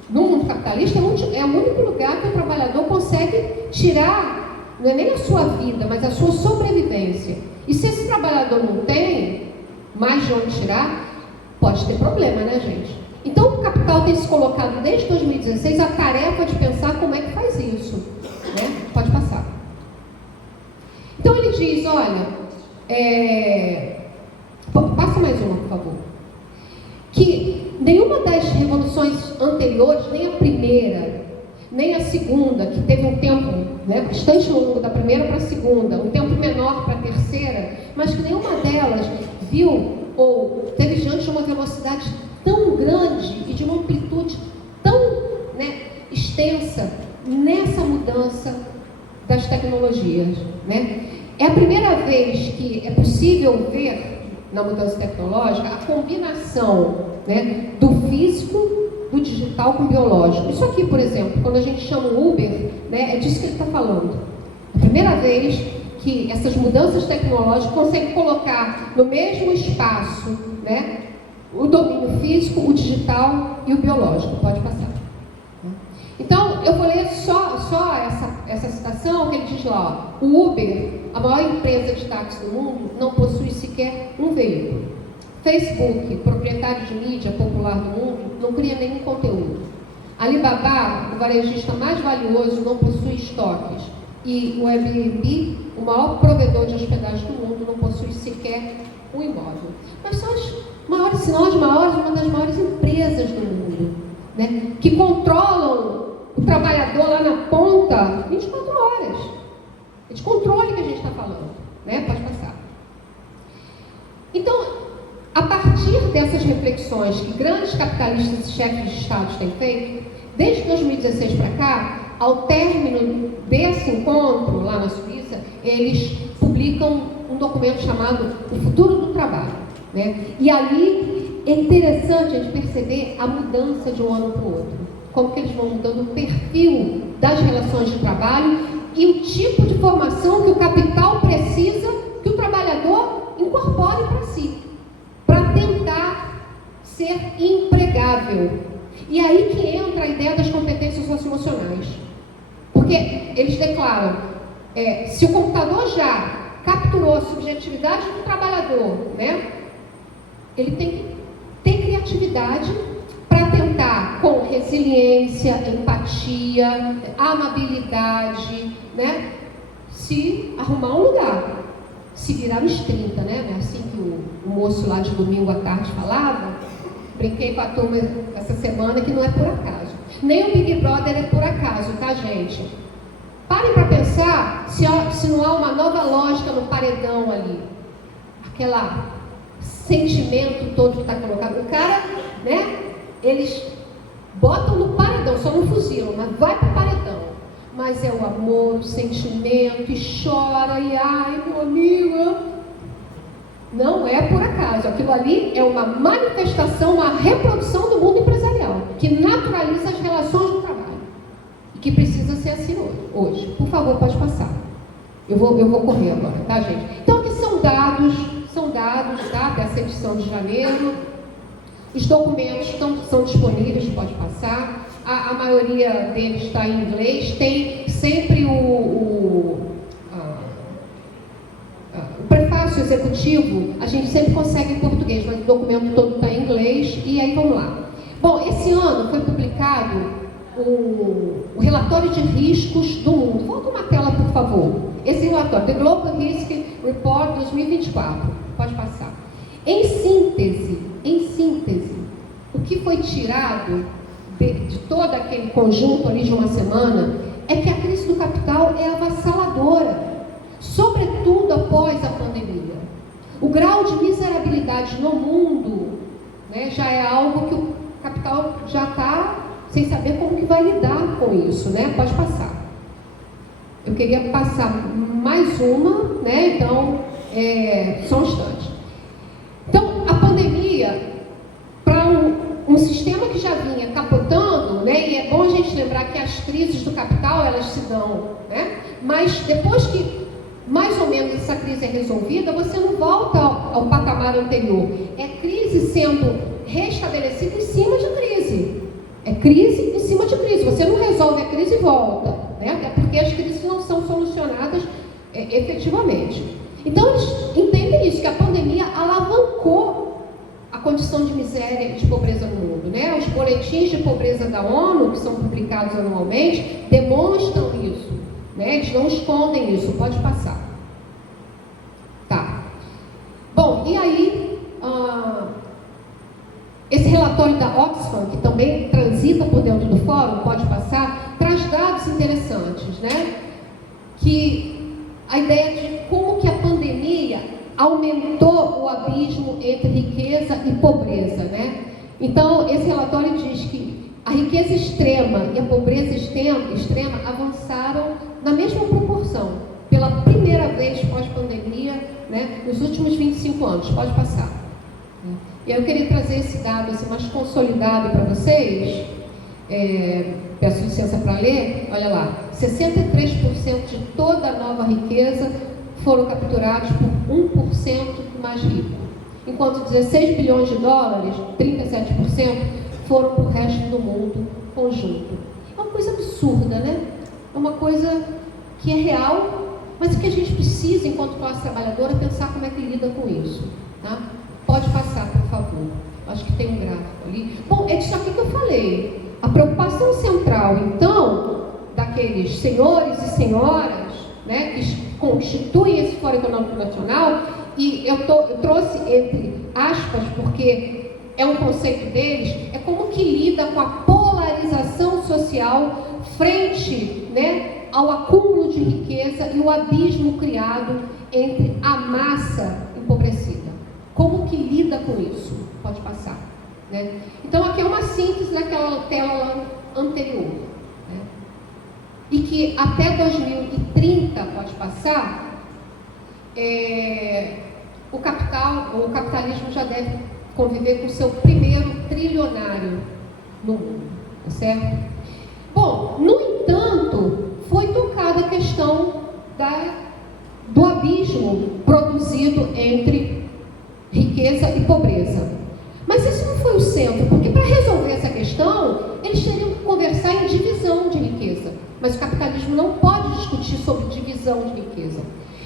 no mundo capitalista, é o único lugar que o trabalhador consegue tirar, não é nem a sua vida, mas a sua sobrevivência. E se esse trabalhador não tem mais de onde tirar, pode ter problema, né, gente? Então, o capital tem se colocado desde 2016 a tarefa de pensar como é que faz isso, né? Pode passar. Então, ele diz, olha, passa mais uma, por favor. Que nenhuma das revoluções anteriores, nem a primeira, nem a segunda, que teve um tempo, né, bastante longo da primeira para a segunda, um tempo menor para a terceira, mas que nenhuma delas viu ou teve diante de uma velocidade tão grande e de uma amplitude tão, né, extensa nessa mudança das tecnologias, né? É a primeira vez que é possível ver na mudança tecnológica a combinação, né, do físico, do digital com o biológico. Isso aqui, por exemplo, quando a gente chama o Uber, né, é disso que ele está falando. É a primeira vez que essas mudanças tecnológicas conseguem colocar no mesmo espaço, né, o domínio físico, o digital e o biológico. Pode passar. Então, eu vou ler só essa citação que ele diz lá, ó, o Uber, a maior empresa de táxi do mundo, não possui sequer um veículo. Facebook, proprietário de mídia popular do mundo, não cria nenhum conteúdo. Alibaba, o varejista mais valioso, não possui estoques. E o Airbnb, o maior provedor de hospedagem do mundo, não possui sequer um imóvel. Mas são as maiores, se não as maiores, uma das maiores empresas do mundo, né, que controlam o trabalhador lá na ponta 24 horas. É de controle que a gente está falando, né? Pode passar. Então, a partir dessas reflexões que grandes capitalistas e chefes de Estado têm feito, desde 2016 para cá, ao término desse encontro lá na Suíça, eles publicam um documento chamado O Futuro do Trabalho, né? E ali é interessante a gente perceber a mudança de um ano para o outro, como que eles vão mudando o perfil das relações de trabalho e o tipo de formação que o capital precisa que o trabalhador incorpore para si, para tentar ser empregável. E aí que entra a ideia das competências socioemocionais. Porque eles declaram, se o computador já capturou a subjetividade do trabalhador, né, ele tem que ter criatividade para tentar, com resiliência, empatia, amabilidade, né, se arrumar um lugar, se virar nos 30, né, assim que o moço lá de domingo à tarde falava. Brinquei com a turma essa semana que não é por acaso. Nem o Big Brother é por acaso, tá, gente? Parem para pensar se não há uma nova lógica no paredão ali. Aquele sentimento todo que está colocado. O cara, né, eles botam no paredão, só não fuzilam, mas vai para o paredão. Mas é o amor, o sentimento, e chora, e ai, meu amigo. Não é por acaso. Aquilo ali é uma manifestação, uma reprodução do mundo empresarial, que naturaliza as relações do trabalho. E que precisa ser assim hoje. Por favor, pode passar. Eu vou correr agora, tá, gente? Então, aqui são dados, tá? Dessa edição de janeiro. Os documentos são disponíveis, pode passar. A maioria deles está em inglês. Tem sempre o prefácio executivo, a gente sempre consegue em português, mas o documento todo está em inglês. E aí, vamos lá. Bom, esse ano foi publicado o relatório de riscos do mundo. Volta uma tela, por favor. Esse relatório, The Global Risk Report 2024. Pode passar. Em síntese, o foi tirado de todo aquele conjunto ali de uma semana é que a crise do capital é avassaladora, sobretudo após a pandemia. O grau de miserabilidade no mundo, né, já é algo que o capital já está sem saber como que vai lidar com isso, né? Pode passar. Eu queria passar mais uma, né? Então, só um instante. Então, a pandemia, para um sistema que já vinha capotando, né? E é bom a gente lembrar que as crises do capital, elas se dão, né? Mas depois que mais ou menos essa crise é resolvida, você não volta ao patamar anterior. É crise sendo restabelecida em cima de crise. É crise em cima de crise. Você não resolve a crise e volta, né? Até porque as crises não são solucionadas efetivamente. Então, eles entendem isso, que a pandemia alavancou a condição de miséria e de pobreza no mundo, né? Os boletins de pobreza da ONU, que são publicados anualmente, demonstram isso, né? Eles não escondem isso. Pode passar. Tá. Bom, e aí... esse relatório da Oxfam, que também transita por dentro do fórum, pode passar, traz dados interessantes, né? Que a ideia de como que a pandemia aumentou o abismo entre riqueza e pobreza, né? Então, esse relatório diz que a riqueza extrema e a pobreza extrema avançaram na mesma proporção, pela primeira vez pós-pandemia, né? Nos últimos 25 anos. Pode passar. E eu queria trazer esse dado assim, mais consolidado para vocês. Peço licença para ler. Olha lá, 63% de toda a nova riqueza foram capturados por 1% mais rico, enquanto 16 bilhões de dólares, 37%, foram para o resto do mundo conjunto. É uma coisa absurda, né? É uma coisa que é real, mas que a gente precisa, enquanto classe trabalhadora, pensar como é que lida com isso, tá? Pode passar, por favor. Acho que tem um gráfico ali. Bom, é disso aqui que eu falei. A preocupação central, então, daqueles senhores e senhoras, né, que constituem esse Fórum Econômico Nacional, e eu trouxe entre aspas, porque é um conceito deles, é como que lida com a polarização social frente, né, ao acúmulo de riqueza e o abismo criado entre a massa empobrecida. Como que lida com isso? Pode passar, né? Então, aqui é uma síntese daquela tela anterior, né? E que até 2030, pode passar, o capitalismo já deve conviver com o seu primeiro trilionário no mundo, tá certo? Bom, no entanto, foi tocada a questão do abismo produzido entre riqueza e pobreza. Mas isso não foi o centro, porque para resolver essa questão, eles teriam que conversar em divisão de riqueza. Mas o capitalismo não pode discutir sobre divisão de riqueza.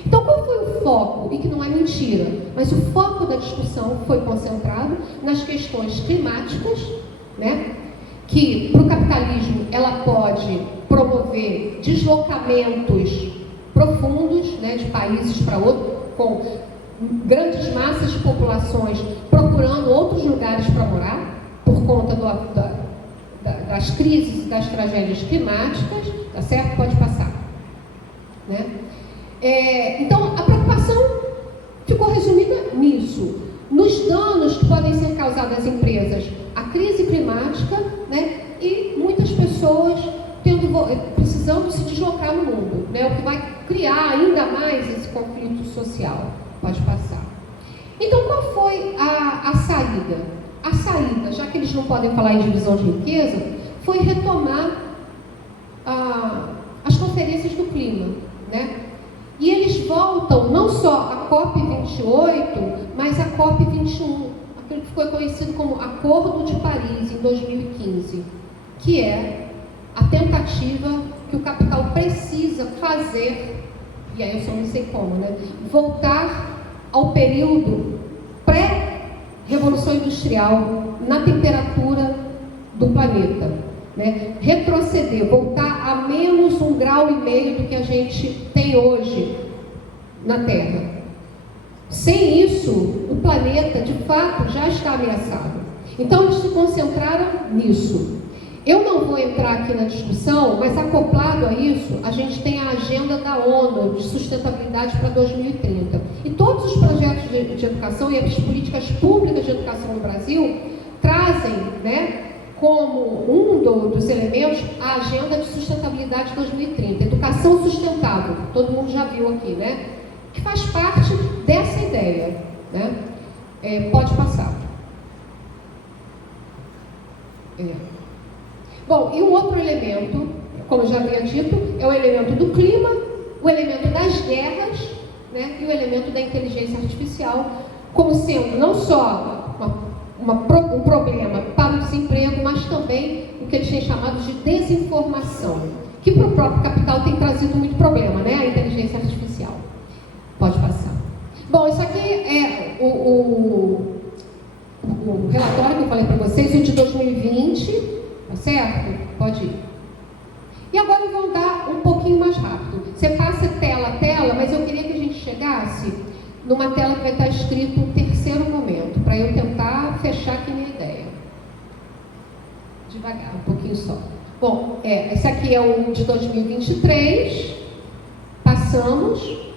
Então, qual foi o foco? E que não é mentira, mas o foco da discussão foi concentrado nas questões climáticas, né? Que para o capitalismo ela pode promover deslocamentos profundos, né, de países para outros, com grandes massas de populações procurando outros lugares para morar, por conta das crises e das tragédias climáticas, tá certo? Pode passar, né? Então, a preocupação ficou resumida nisso, nos danos que podem ser causados às empresas, a crise climática, né? E muitas pessoas precisando se deslocar no mundo, né? O que vai criar ainda mais esse conflito social. Pode passar. Então, qual foi a saída? A saída, já que eles não podem falar em divisão de riqueza, foi retomar as conferências do clima, né? E eles voltam não só a COP28, mas a COP21, aquilo que ficou conhecido como Acordo de Paris, em 2015, que é a tentativa que o capital precisa fazer, e aí eu só não sei como, né? Voltar ao período pré-revolução industrial na temperatura do planeta, né? Retroceder, voltar a menos 1,5 grau do que a gente tem hoje na Terra. Sem isso, o planeta, de fato, já está ameaçado. Então, eles se concentraram nisso. Eu não vou entrar aqui na discussão, mas acoplado a isso, a gente tem a agenda da ONU de sustentabilidade para 2030. E todos os projetos de educação e as políticas públicas de educação no Brasil trazem, né, como um dos elementos a agenda de sustentabilidade 2030. Educação sustentável, todo mundo já viu aqui, né? Que faz parte dessa ideia, né? Pode passar. Bom, e um outro elemento, como eu já havia dito, é o elemento do clima, o elemento das guerras, né, e o elemento da inteligência artificial, como sendo não só um problema para o desemprego, mas também o que eles têm chamado de desinformação, que para o próprio capital tem trazido muito problema, né, a inteligência artificial. Pode passar. Bom, isso aqui é o relatório que eu falei para vocês, o de 2020, tá certo? Pode ir. E agora eu vou andar um pouquinho mais rápido. Você passa tela a tela, mas eu queria que a gente chegasse numa tela que vai estar escrito um terceiro momento, para eu tentar fechar aqui minha ideia. Devagar, um pouquinho só. Bom, esse aqui é o de 2023. Passamos.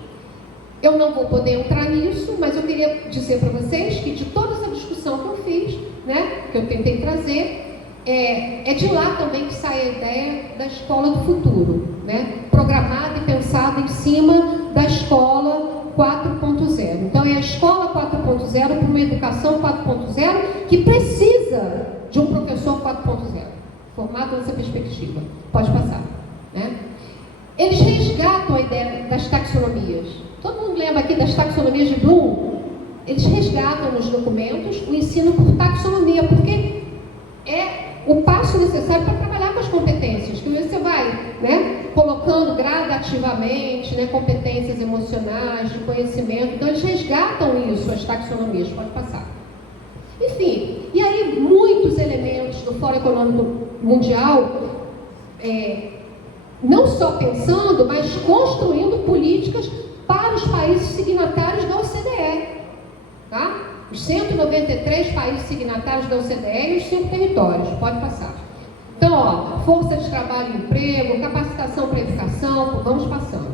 Eu não vou poder entrar nisso, mas eu queria dizer para vocês que de toda essa discussão que eu fiz, né, que eu tentei trazer, é de lá também que sai a ideia da escola do futuro, né, programada e pensada em cima da escola 4.0. Então, é a escola 4.0 para uma educação 4.0 que precisa de um professor 4.0, formado nessa perspectiva. Pode passar, né? Eles resgatam a ideia das taxonomias. Todo mundo lembra aqui das taxonomias de Bloom? Eles resgatam nos documentos o ensino por taxonomia, porque é o passo necessário para trabalhar com as competências, que você vai, né, colocando gradativamente, né, competências emocionais, de conhecimento. Então, eles resgatam isso, as taxonomias. Pode passar. Enfim, e aí muitos elementos do Fórum Econômico Mundial, não só pensando, mas construindo políticas para os países signatários da OCDE, tá? Os 193 países signatários da OCDE e os 5 territórios. Pode passar. Então, ó, força de trabalho e emprego, capacitação para educação, vamos passando.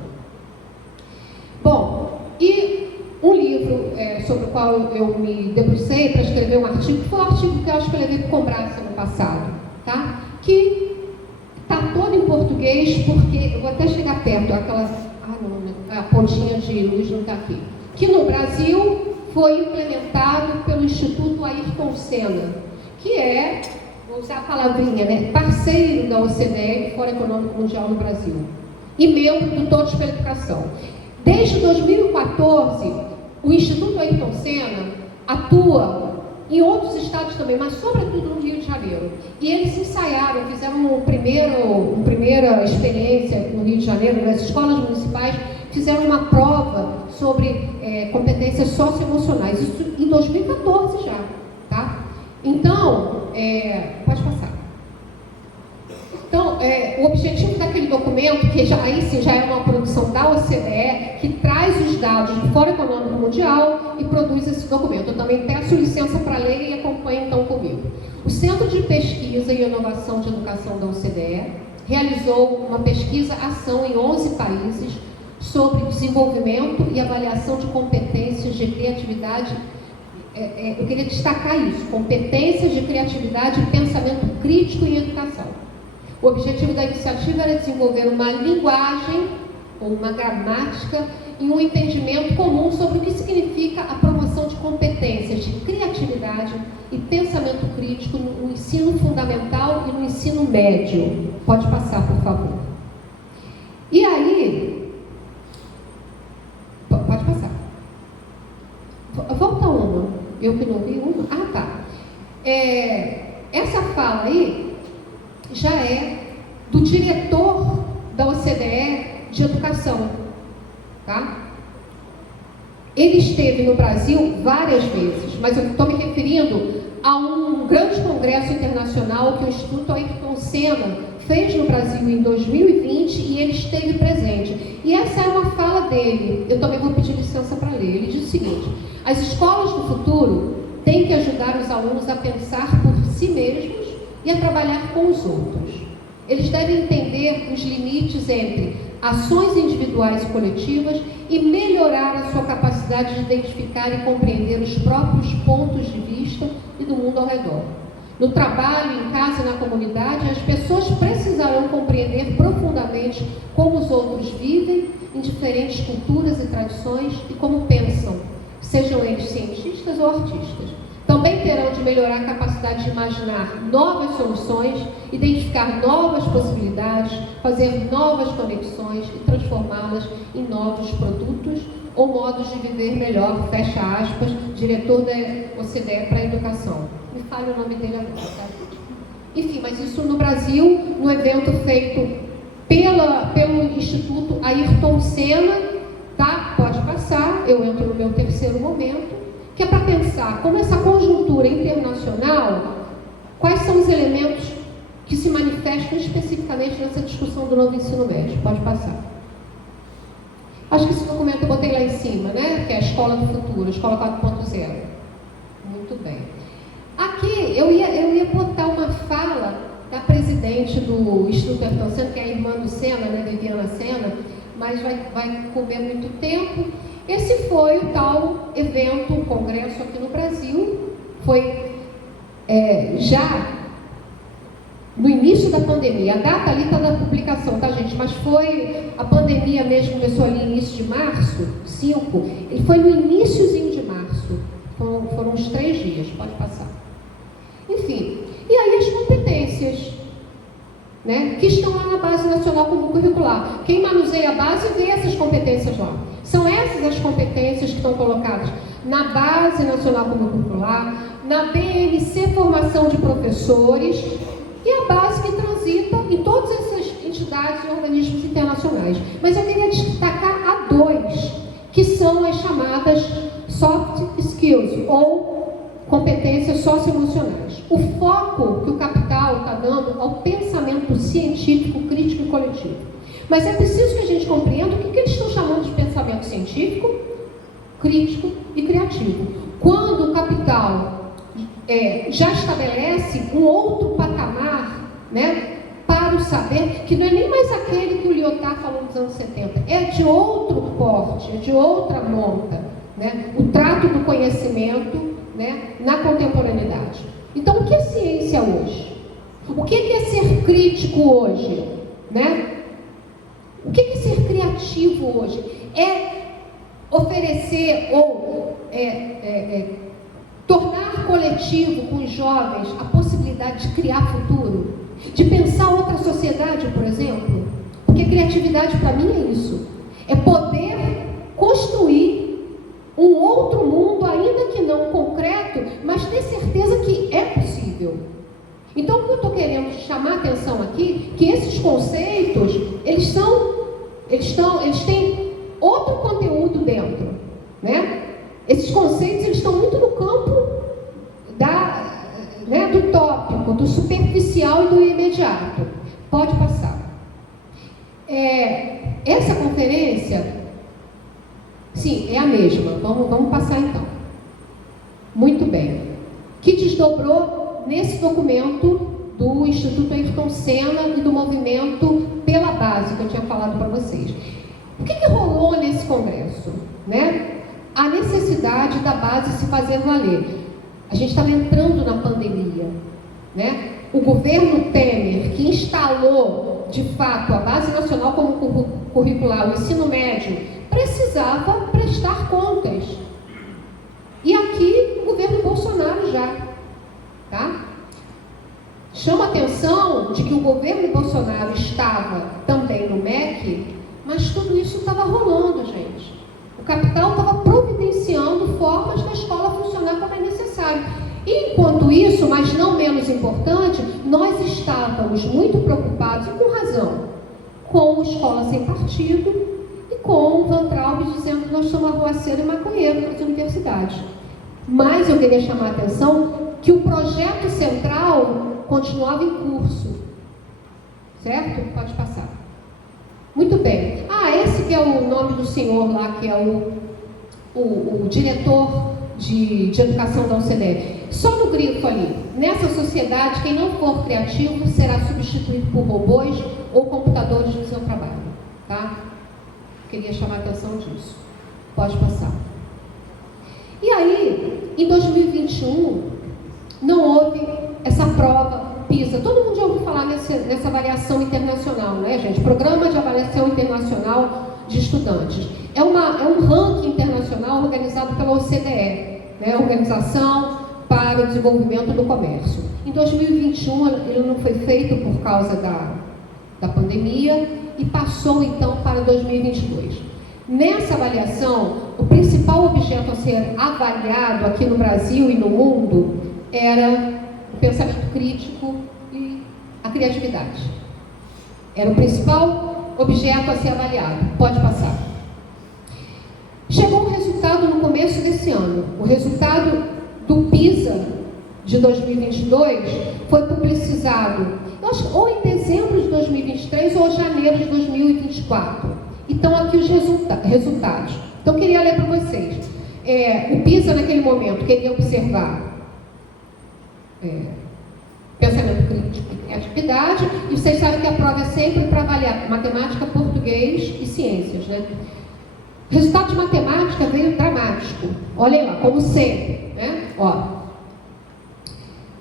Bom, e um livro sobre o qual eu me debrucei para escrever um artigo, foi um artigo que eu acho que eu levei para o Combraça no passado, tá? Que está todo em português, porque, eu vou até chegar perto, a pontinha de luz não está aqui, que no Brasil foi implementado pelo Instituto Ayrton Senna, que é, vou usar a palavrinha, né, parceiro da OCDE, do Fórum Econômico Mundial no Brasil, e membro do Todos pela Educação. Desde 2014, o Instituto Ayrton Senna atua em outros estados também, mas sobretudo no Rio de Janeiro. E eles ensaiaram, fizeram uma primeira experiência no Rio de Janeiro, nas escolas municipais, fizeram uma prova sobre competências socioemocionais, isso em 2014 já, tá? Então, pode passar. Então, o objetivo daquele documento, que aí sim já é uma produção da OCDE, que traz os dados do Fórum Econômico Mundial e produz esse documento. Eu também peço licença para ler e acompanhe então comigo. O Centro de Pesquisa e Inovação de Educação da OCDE realizou uma pesquisa-ação em 11 países sobre desenvolvimento e avaliação de competências de criatividade. Eu queria destacar isso, competências de criatividade e pensamento crítico em educação. O objetivo da iniciativa era desenvolver uma linguagem ou uma gramática e um entendimento comum sobre o que significa a promoção de competências de criatividade e pensamento crítico no ensino fundamental e no ensino médio. Pode passar, por favor. E aí, pode passar. Volta uma. Eu que não vi uma. Ah, tá. Essa fala aí já é do diretor da OCDE de educação, tá? Ele esteve no Brasil várias vezes, mas eu estou me referindo a um grande congresso internacional que o Instituto Ayrton Senna fez no Brasil em 2020 e ele esteve presente. E essa é uma fala dele, eu também vou pedir licença para ler. Ele diz o seguinte: as escolas do futuro têm tem que ajudar os alunos a pensar por si mesmos e a trabalhar com os outros. Eles devem entender os limites entre ações individuais e coletivas e melhorar a sua capacidade de identificar e compreender os próprios pontos de vista e do mundo ao redor. No trabalho, em casa e na comunidade, as pessoas precisarão compreender profundamente como os outros vivem em diferentes culturas e tradições e como pensam, sejam eles cientistas ou artistas. Também terão de melhorar a capacidade de imaginar novas soluções, identificar novas possibilidades, fazer novas conexões e transformá-las em novos produtos ou modos de viver melhor, fecha aspas, diretor da OCDE para a Educação. Me fale o nome dele agora, tá? Enfim, mas isso no Brasil, no evento feito pelo Instituto Ayrton Senna, tá? Pode passar, eu entro no meu terceiro momento, que é para pensar como essa conjuntura internacional, quais são os elementos que se manifestam especificamente nessa discussão do novo ensino médio. Pode passar. Acho que esse documento eu botei lá em cima, né? Que é a Escola do Futuro, a Escola 4.0. Muito bem. Aqui eu ia botar uma fala da presidente do Instituto Ayrton Senna, que é a irmã do Senna, né? Viviana Senna, mas vai comer muito tempo. Esse foi o tal evento, o congresso aqui no Brasil, foi já no início da pandemia. A data ali está na publicação, tá, gente? Mas foi, a pandemia mesmo começou ali no início de março, 5, ele foi no iniciozinho de março, foram uns 3 dias, pode passar. Enfim, e aí as competências, né, que estão lá na Base Nacional Comum Curricular. Quem manuseia a base vê essas competências lá. São essas as competências que estão colocadas na Base Nacional Comum Curricular, na BNC Formação de Professores e a base que transita em todas essas entidades e organismos internacionais. Mas eu queria destacar a 2, que são as chamadas soft skills, ou competências socioemocionais. O foco que o capital está dando ao pensamento científico, crítico e coletivo. Mas é preciso que a gente compreenda o que eles estão chamando de pensamento científico, crítico e criativo. Quando o capital já estabelece um outro patamar, né, para o saber, que não é nem mais aquele que o Lyotard falou nos anos 70, é de outro porte, é de outra monta, né, o trato do conhecimento, né, na contemporaneidade. Então, o que é ciência hoje? O que é ser crítico hoje? Né? O que é ser criativo hoje? É oferecer ou tornar coletivo com os jovens a possibilidade de criar futuro? De pensar outra sociedade, por exemplo? Porque criatividade para mim é isso. É poder construir um outro mundo, ainda que não concreto, mas ter certeza que é possível. Então, o que eu estou querendo chamar a atenção aqui, que esses conceitos, eles têm outro conteúdo dentro, né? Esses conceitos, eles estão muito no campo do tópico, do superficial e do imediato. Pode passar. Essa conferência, sim, é a mesma. Vamos passar então. Muito bem. Que desdobrou nesse documento do Instituto Ayrton Senna e do movimento pela base, que eu tinha falado para vocês. O que rolou nesse congresso? Né? A necessidade da base se fazer valer. A gente estava entrando na pandemia, né? O governo Temer, que instalou, de fato, a Base Nacional como curricular, o ensino médio, precisava prestar contas. E aqui, o governo Bolsonaro já, tá? Chama a atenção de que o governo Bolsonaro estava também no MEC, mas tudo isso estava rolando, gente. O capital estava providenciando formas da escola funcionar como é necessário. E, enquanto isso, mas não menos importante, nós estávamos muito preocupados, e com razão, com a escola sem partido e com o Van Traub dizendo que nós somos arruaceiro e maconheiro nas universidades. Mas eu queria chamar a atenção que o projeto central continuava em curso. Certo? Pode passar. Muito bem. Esse que é o nome do senhor lá, que é o diretor de educação da OCDE. Só no grifo ali, nessa sociedade, quem não for criativo será substituído por robôs ou computadores no seu trabalho. Tá? Queria chamar a atenção disso. Pode passar. E aí, em 2021, não houve essa prova PISA. Todo mundo já ouviu falar nessa avaliação internacional, né, gente? Programa de Avaliação Internacional de Estudantes. É um ranking internacional organizado pela OCDE, né? Organização para o Desenvolvimento do Comércio. Em 2021, ele não foi feito por causa da pandemia e passou, então, para 2022. Nessa avaliação, o principal objeto a ser avaliado aqui no Brasil e no mundo era o pensamento crítico e a criatividade. Era o principal objeto a ser avaliado. Pode passar. Chegou o resultado no começo desse ano. O resultado do PISA de 2022 foi publicizado, eu acho, ou em dezembro de 2023 ou janeiro de 2024. Então, aqui os resultados. Então, eu queria ler para vocês. O PISA, naquele momento, queria observar pensamento crítico e criatividade, e vocês sabem que a prova é sempre para avaliar matemática, português e ciências, né? O resultado de matemática veio dramático. Olhem lá, como sempre, né? Ó.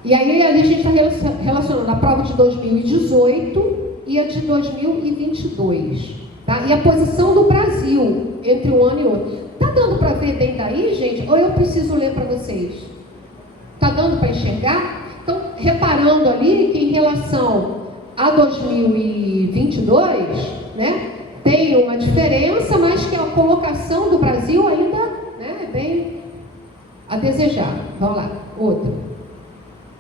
E aí, ali a gente está relacionando a prova de 2018 e a de 2022. Tá? E a posição do Brasil entre um ano e outro. Tá dando para ver bem daí, gente? Ou eu preciso ler para vocês? Tá dando para enxergar? Então, reparando ali que em relação a 2022, né, tem uma diferença, mas que a colocação do Brasil ainda, né, é bem a desejar. Vamos lá, outra.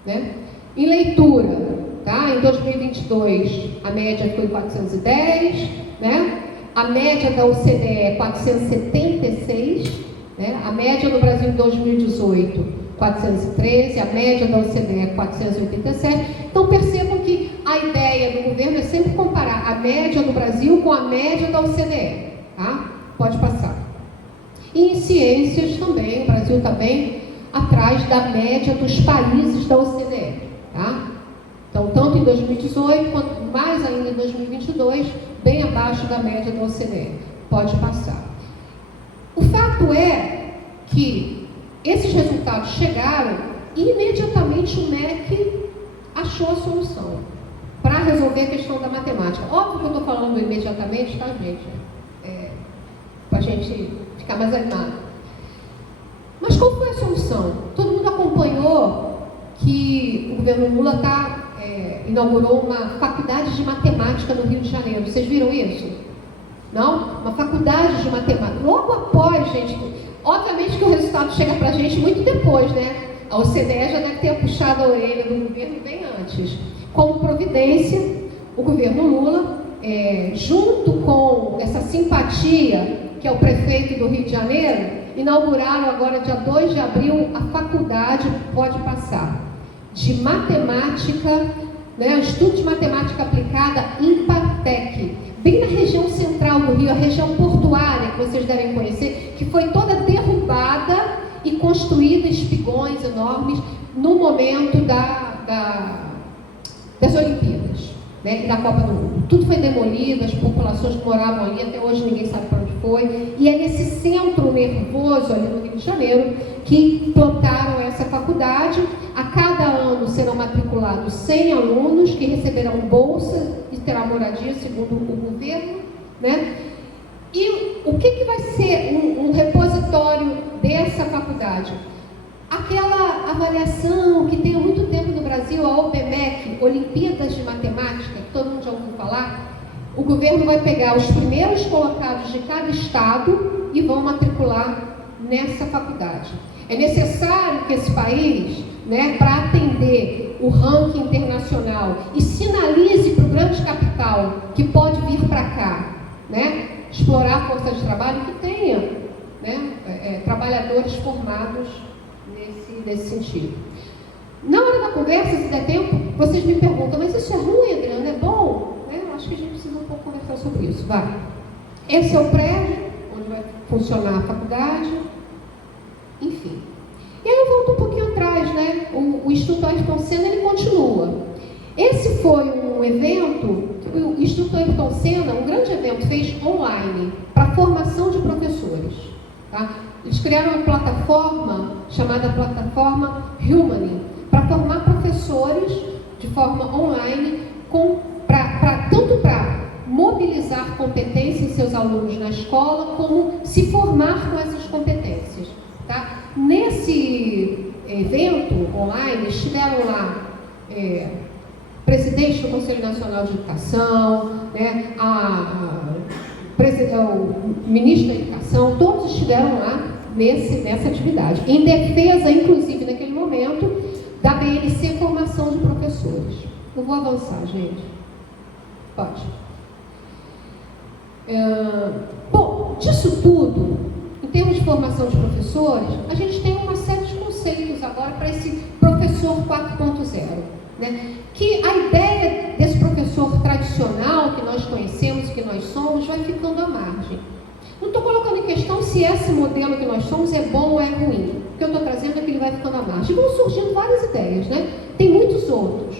Né? Em leitura, tá? Em 2022 a média foi 410, né? A média da OCDE é 476, né? A média no Brasil em 2018 413, a média da OCDE é 487. Então percebam que a ideia do governo é sempre comparar a média do Brasil com a média da OCDE, tá? Pode passar. E em ciências também, o Brasil está bem atrás da média dos países da OCDE, tá? Então, tanto em 2018, quanto mais ainda em 2022, bem abaixo da média da OCDE. Pode passar. O fato é que esses resultados chegaram e imediatamente o MEC achou a solução para resolver a questão da matemática. Óbvio que eu estou falando imediatamente, tá, gente? Para a gente ficar mais animado. Mas qual foi a solução? Todo mundo acompanhou que o governo Lula inaugurou uma faculdade de matemática no Rio de Janeiro. Vocês viram isso? Não? Uma faculdade de matemática. Logo após, gente, obviamente que o resultado chega para a gente muito depois, né? A OCDE já deve ter puxado a orelha do governo bem antes. Como providência, o governo Lula, junto com essa simpatia, que é o prefeito do Rio de Janeiro, inauguraram agora, dia 2 de abril, a faculdade, pode passar, de matemática, né, estudo de matemática aplicada, IMPATEC, bem na região central do Rio, a região portuária, que vocês devem conhecer, que foi toda derrubada e construída espigões enormes no momento das Olimpíadas, né, e da Copa do Mundo. Tudo foi demolido, as populações que moravam ali, até hoje ninguém sabe para onde foi, e é nesse centro nervoso ali no Rio de Janeiro que plantaram essa faculdade. A cada ano serão matriculados 100 alunos que receberão bolsa e terá moradia, segundo o governo, né? E o que vai ser um repositório dessa faculdade? Aquela avaliação que tem há muito tempo no Brasil, a OBMEC, Olimpíadas de Matemática, que todo mundo já ouviu falar. O governo vai pegar os primeiros colocados de cada estado e vão matricular nessa faculdade. É necessário que esse país, né, para atender o ranking internacional e sinalize para o grande capital que pode vir para cá, né, explorar a força de trabalho, que tenha, né, trabalhadores formados nesse sentido. Na hora da conversa, se der tempo, vocês me perguntam, mas isso é ruim, Adriana, é bom? Acho que a gente precisa um pouco conversar sobre isso. Vai. Esse é o prédio onde vai funcionar a faculdade. Enfim. pouquinho atrás, né? O Instituto Ayrton Senna, ele continua. Esse foi um evento que o Instituto Ayrton Senna, um grande evento, fez online para formação de professores. Tá? Eles criaram uma plataforma chamada Plataforma Humani para formar professores de forma online, tanto para mobilizar competência em seus alunos na escola, como se formar com essas competências. Tá? Nesse evento online, estiveram lá presidente do Conselho Nacional de Educação, né, o ministro da Educação, todos estiveram lá nessa atividade, em defesa, inclusive, naquele momento, da BNC Formação de Professores. Eu vou avançar, gente. Pode. Bom, disso tudo, em termos de formação de professores, a gente tem uma série de conceitos agora para esse professor 4.0, né? Que a ideia desse professor tradicional que nós conhecemos, que nós somos, vai ficando à margem. Não estou colocando em questão se esse modelo que nós somos é bom ou é ruim. O que eu estou trazendo é que ele vai ficando à margem. Vão surgindo várias ideias, né? Tem muitos outros.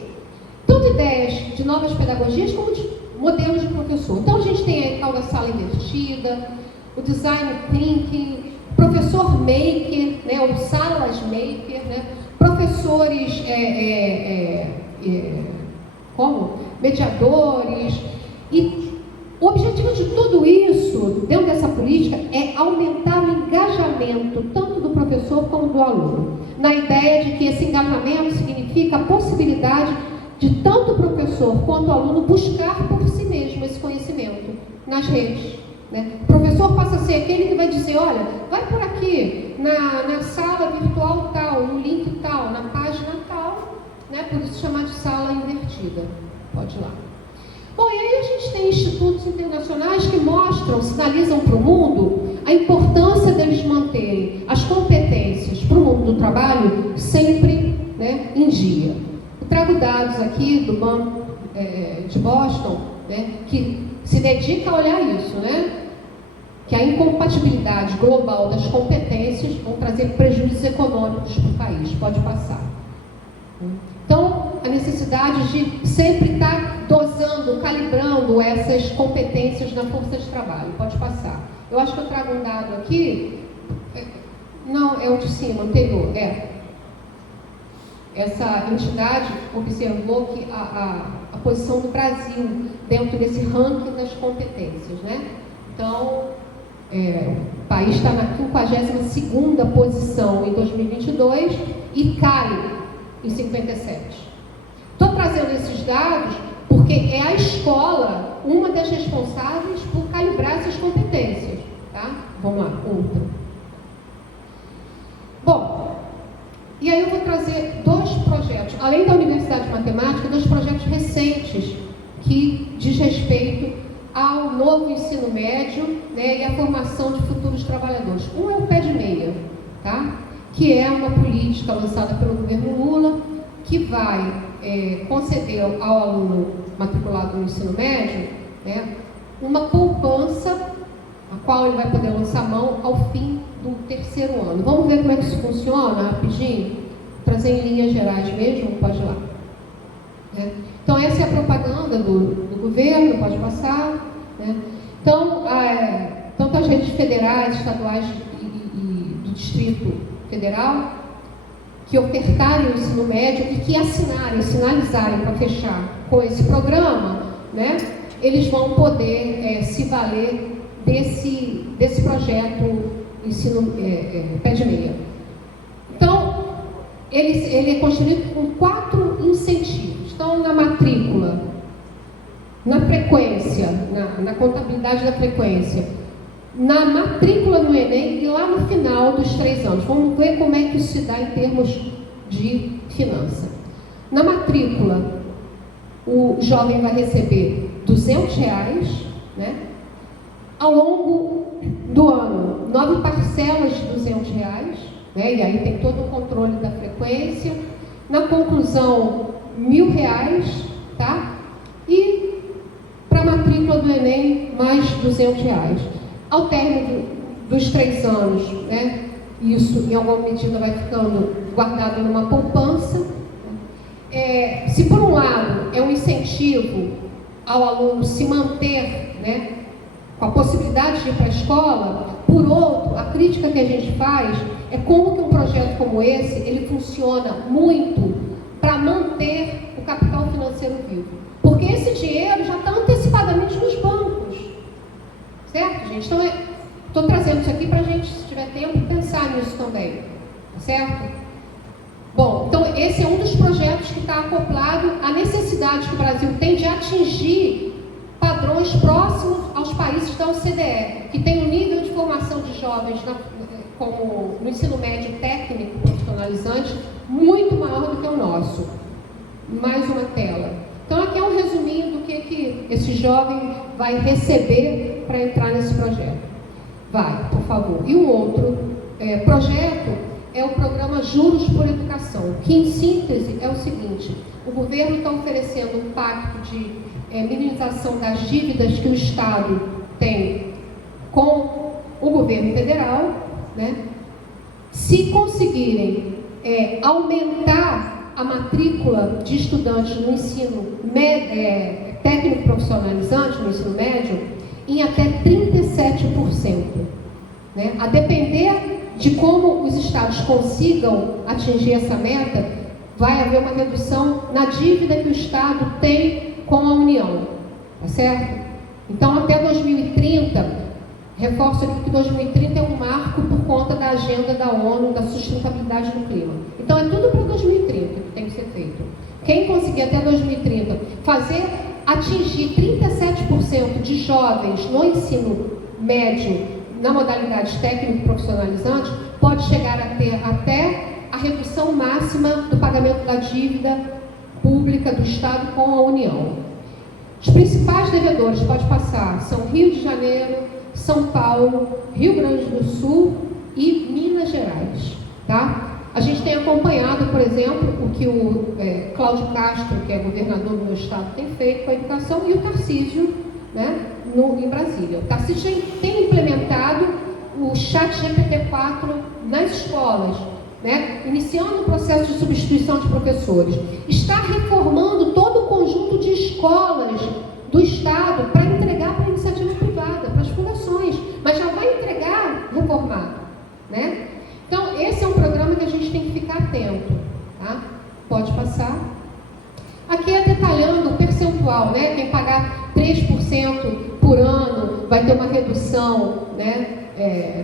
Tanto ideias de novas pedagogias como de modelos de professor. Então a gente tem a tal da sala invertida, o design thinking, professor maker, né? Ou salas maker, né? Professores mediadores. E o objetivo de tudo isso, dentro dessa política, é aumentar o engajamento tanto do professor como do aluno, na ideia de que esse engajamento significa a possibilidade de tanto o professor quanto o aluno buscar por si mesmo esse conhecimento nas redes. Né? O professor passa a ser aquele que vai dizer, olha, vai por aqui, na sala virtual tal, no link tal, na página tal, né? Por isso chamar de sala invertida. Pode ir lá. Bom, e aí a gente tem institutos internacionais que mostram, sinalizam para o mundo a importância deles manterem as competências para o mundo do trabalho sempre, né, em dia. Eu trago dados aqui do Banco de Boston, né, que se dedica a olhar isso, né? Que a incompatibilidade global das competências vão trazer prejuízos econômicos para o país. Pode passar. Então, a necessidade de sempre estar dosando, calibrando essas competências na força de trabalho. Pode passar. Eu acho que eu trago um dado aqui. Não, é o de cima, anterior. Essa entidade observou que a posição do Brasil dentro desse ranking das competências, né? Então, o país está na 52ª posição em 2022 e cai em 57. Estou trazendo esses dados porque é a escola uma das responsáveis por calibrar essas competências. Tá? Vamos lá, outra. Bom, e aí eu vou trazer dois projetos, além da Universidade de Matemática, dois projetos recentes que diz respeito ao novo ensino médio, né, e a formação de futuros trabalhadores. Um é o Pé de Meia, tá? Que é uma política lançada pelo governo Lula, que vai conceder ao aluno matriculado no ensino médio, né, uma poupança, a qual ele vai poder lançar mão ao fim do 3º ano. Vamos ver como é que isso funciona rapidinho? Vou trazer em linhas gerais mesmo, pode ir lá. Então, essa é a propaganda do governo, pode passar. Né? Então, tanto as redes federais, estaduais e do Distrito Federal, que ofertarem o ensino médio e que sinalizarem para fechar com esse programa, né? Eles vão poder se valer desse projeto ensino Pé de Meia. Então, ele é construído com 4 incentivos. Então, na matrícula, na frequência, na contabilidade da frequência, na matrícula no Enem e lá no final dos 3 anos. Vamos ver como é que isso se dá em termos de finança. Na matrícula, o jovem vai receber R$200, né? Ao longo do ano, 9 parcelas de R$200, né? E aí tem todo o controle da frequência. Na conclusão, R$1.000, tá? E para a matrícula do Enem, mais R$200. Ao término dos 3 anos, né, isso em alguma medida vai ficando guardado numa poupança. Se por um lado é um incentivo ao aluno se manter, né, com a possibilidade de ir para a escola, por outro, a crítica que a gente faz é como que um projeto como esse, ele funciona muito para manter o capital financeiro vivo. Porque esse dinheiro já está antecipadamente nos bancos. Certo, gente? Então, estou trazendo isso aqui para a gente, se tiver tempo, pensar nisso também. Certo? Bom, então esse é um dos projetos que está acoplado à necessidade que o Brasil tem de atingir padrões próximos aos países da OCDE, que tem um nível de formação de jovens como no ensino médio técnico profissionalizante muito maior do que o nosso. Mais uma tela. Então aqui é um resuminho do que esse jovem vai receber para entrar nesse projeto. Vai, por favor. E o outro projeto é o programa Juros por Educação, que em síntese é o seguinte: o governo está oferecendo um pacto de minimização das dívidas que o Estado tem com o governo federal, né? Se conseguirem aumentar a matrícula de estudantes no ensino técnico profissionalizante, no ensino médio, em até 37%. Né? A depender de como os estados consigam atingir essa meta, vai haver uma redução na dívida que o Estado tem com a União, tá certo? Então, até 2030, reforço aqui que 2030 é um marco por conta da agenda da ONU, da sustentabilidade do clima. Então, é tudo para 2030 que tem que ser feito. Quem conseguir até 2030 atingir 37% de jovens no ensino médio, na modalidade técnico profissionalizante, pode chegar a ter até a redução máxima do pagamento da dívida pública do Estado com a União. Os principais devedores, pode passar, são Rio de Janeiro, São Paulo, Rio Grande do Sul e Minas Gerais. Tá? A gente tem acompanhado, por exemplo, o que o Cláudio Castro, que é governador do meu estado, tem feito com a educação, e o Tarcísio, né, em Brasília. O Tarcísio tem implementado o ChatGPT-4 nas escolas, né, iniciando o processo de substituição de professores. Está reformando todo o conjunto de escolas do Estado para entregar para a iniciativa privada, para as fundações, mas já vai entregar reformado. Né? Então, esse é um programa que a gente tem que ficar atento. Tá? Pode passar. Aqui é detalhando o percentual, né? Quem pagar 3% por ano vai ter uma redução, né?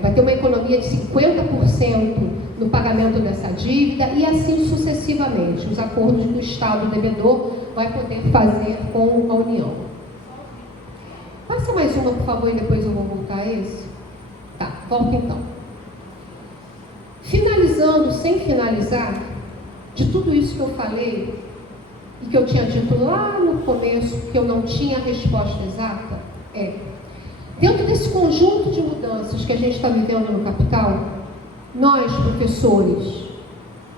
Vai ter uma economia de 50% no pagamento dessa dívida e assim sucessivamente, os acordos que o Estado devedor vai poder fazer com a União. Passa mais uma, por favor, e depois eu vou voltar a esse. Tá, volta então. Finalizando, sem finalizar, de tudo isso que eu falei, e que eu tinha dito lá no começo, que eu não tinha a resposta exata, dentro desse conjunto de mudanças que a gente está vivendo no capital, nós, professores,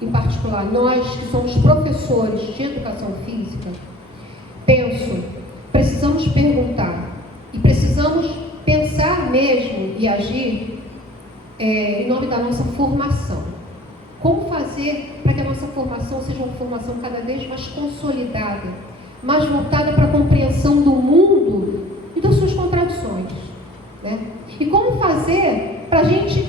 em particular, nós que somos professores de educação física, precisamos perguntar, e precisamos pensar mesmo e agir em nome da nossa formação. Como fazer para que a nossa formação seja uma formação cada vez mais consolidada, mais voltada para a compreensão do mundo e das suas contradições. Né? E como fazer para a gente,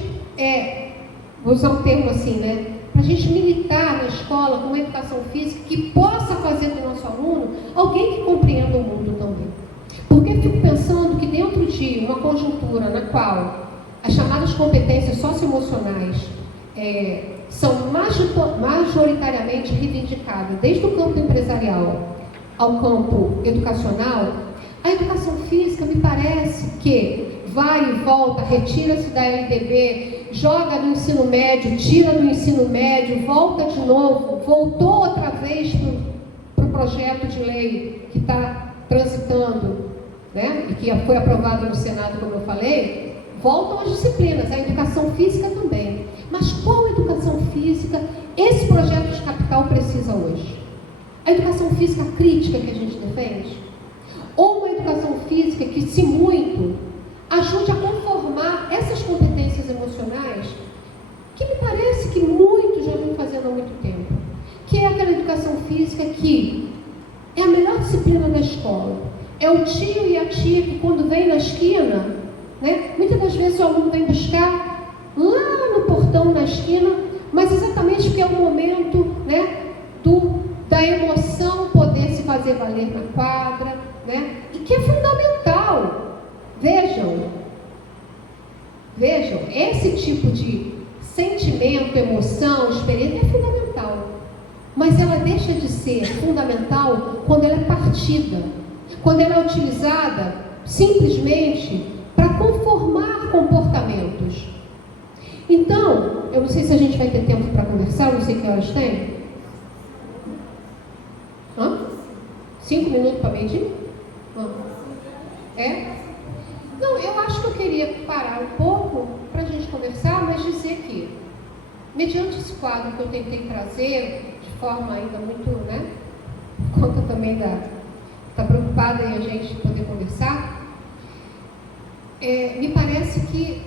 vou usar um termo assim, né? Para a gente militar na escola com uma educação física que possa fazer do nosso aluno alguém que compreenda o mundo também. Porque eu fico pensando que dentro de uma conjuntura na qual as chamadas competências socioemocionais são majoritariamente reivindicadas, desde o campo empresarial ao campo educacional, a educação física me parece que vai e volta, retira-se da LDB, joga no ensino médio, tira do ensino médio, volta de novo, voltou outra vez para o projeto de lei que está transitando, né, e que foi aprovado no Senado, como eu falei. Voltam as disciplinas, a educação física também. Mas qual educação física esse projeto de capital precisa hoje? A educação física crítica que a gente defende? Ou uma educação física que, se muito, ajude a conformar essas competências emocionais que me parece que muitos já vêm fazendo há muito tempo, que é aquela educação física que é a melhor disciplina da escola. É o tio e a tia que quando vem na esquina, né, muitas das vezes o aluno vem buscar lá no portão, na esquina, mas exatamente porque é o momento, né, da emoção poder se fazer valer na quadra, né, e que é fundamental. Vejam, esse tipo de sentimento, emoção, experiência é fundamental, mas ela deixa de ser fundamental quando ela é partida, quando ela é utilizada simplesmente para conformar comportamentos. Então, eu não sei se a gente vai ter tempo para conversar, não sei que horas tem. 5 minutos para meio-dia? É? Não, eu acho que eu queria parar um pouco para a gente conversar, mas dizer que, mediante esse quadro que eu tentei trazer, de forma ainda muito, né, por conta também está preocupada em a gente poder conversar, me parece que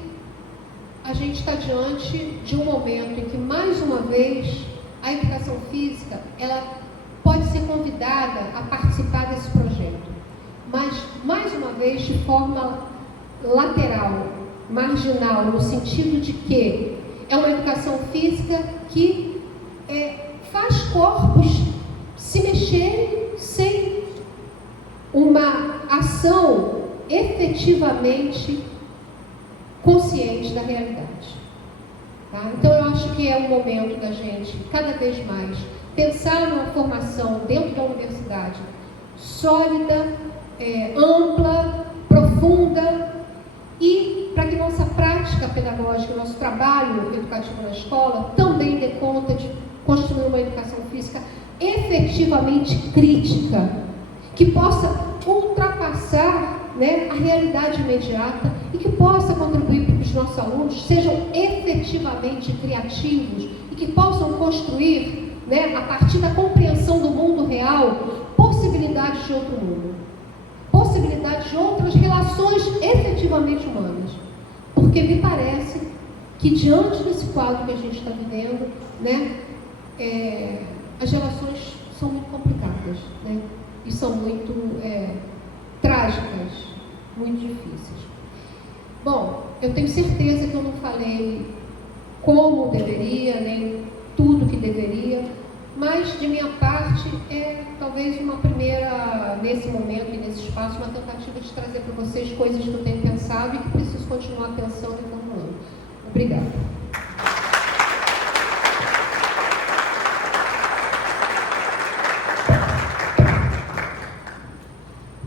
a gente está diante de um momento em que, mais uma vez, a educação física, ela pode ser convidada a participar desse projeto, mas, mais uma vez, de forma lateral, marginal, no sentido de que é uma educação física que faz corpos se mexerem sem uma ação efetivamente consciente da realidade. Tá? Então, eu acho que é um momento da gente, cada vez mais, pensar numa formação dentro da universidade sólida, ampla, profunda, e para que nossa prática pedagógica, nosso trabalho educativo na escola também dê conta de construir uma educação física efetivamente crítica, que possa ultrapassar, né, a realidade imediata e que possa contribuir para que os nossos alunos sejam efetivamente criativos e que possam construir, né, a partir da compreensão do mundo real, possibilidades de outro mundo, possibilidades de outras relações efetivamente humanas. Porque me parece que, diante desse quadro que a gente está vivendo, né, as relações são muito complicadas, né, e são muito trágicas, muito difíceis. Bom, eu tenho certeza que eu não falei como deveria, nem tudo que deveria, mas de minha parte talvez uma primeira, nesse momento e nesse espaço, uma tentativa de trazer para vocês coisas que eu tenho pensado e que preciso continuar pensando e formulando. Obrigada.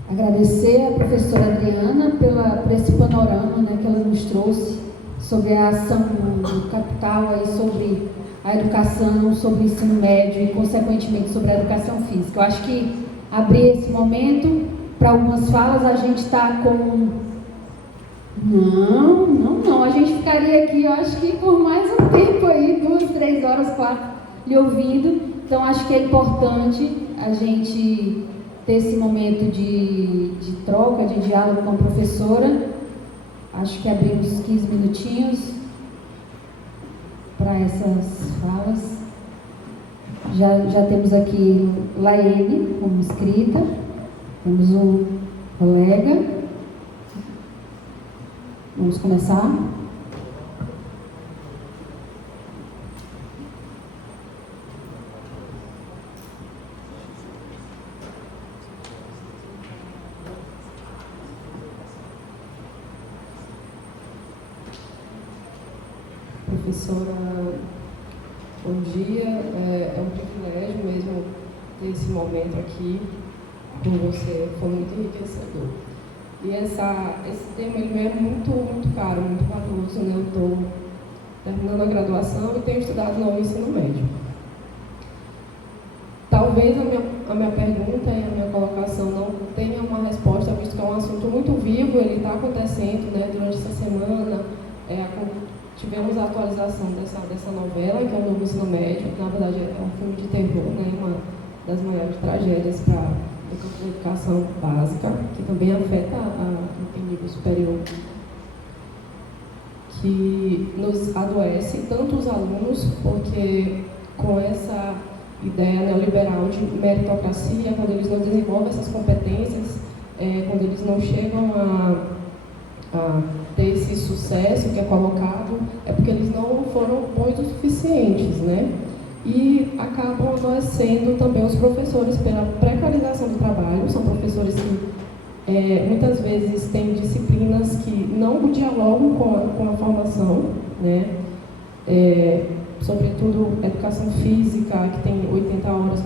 Agradecer à professora Adriana por esse panorama, né, que ela nos trouxe sobre a ação do capital, aí, sobre a educação, sobre o ensino médio e, consequentemente, sobre a educação física. Eu acho que abrir esse momento para algumas falas, a gente está com... Não, a gente ficaria aqui, eu acho que por mais um tempo aí, 2, 3 horas, 4, lhe ouvindo. Então, acho que é importante a gente ter esse momento de troca, de diálogo com a professora. Acho que abrimos 15 minutinhos para essas falas. Já temos aqui Laene como inscrita, temos um colega. Vamos começar? Professora, bom dia. É um privilégio mesmo ter esse momento aqui com você, foi muito enriquecedor. E esse tema ele me é muito caro, muito valioso, né? Eu estou terminando a graduação e tenho estudado no ensino médio. Talvez a minha pergunta e a minha colocação não tenha uma resposta, visto que é um assunto muito vivo, ele está acontecendo, né, durante essa semana. Tivemos a atualização dessa novela, que é o Novo Ensino Médio, que na verdade é um filme de terror, né, uma das maiores tragédias para a educação básica, que também afeta o nível superior, que nos adoece tanto os alunos, porque com essa ideia neoliberal de meritocracia, quando eles não desenvolvem essas competências, quando eles não chegam a ter esse sucesso que é colocado, é porque eles não foram bons o suficientes, né? E acabam adoecendo também os professores pela precarização do trabalho. São professores que muitas vezes têm disciplinas que não dialogam com a formação, né? Sobretudo educação física, que tem 80 horas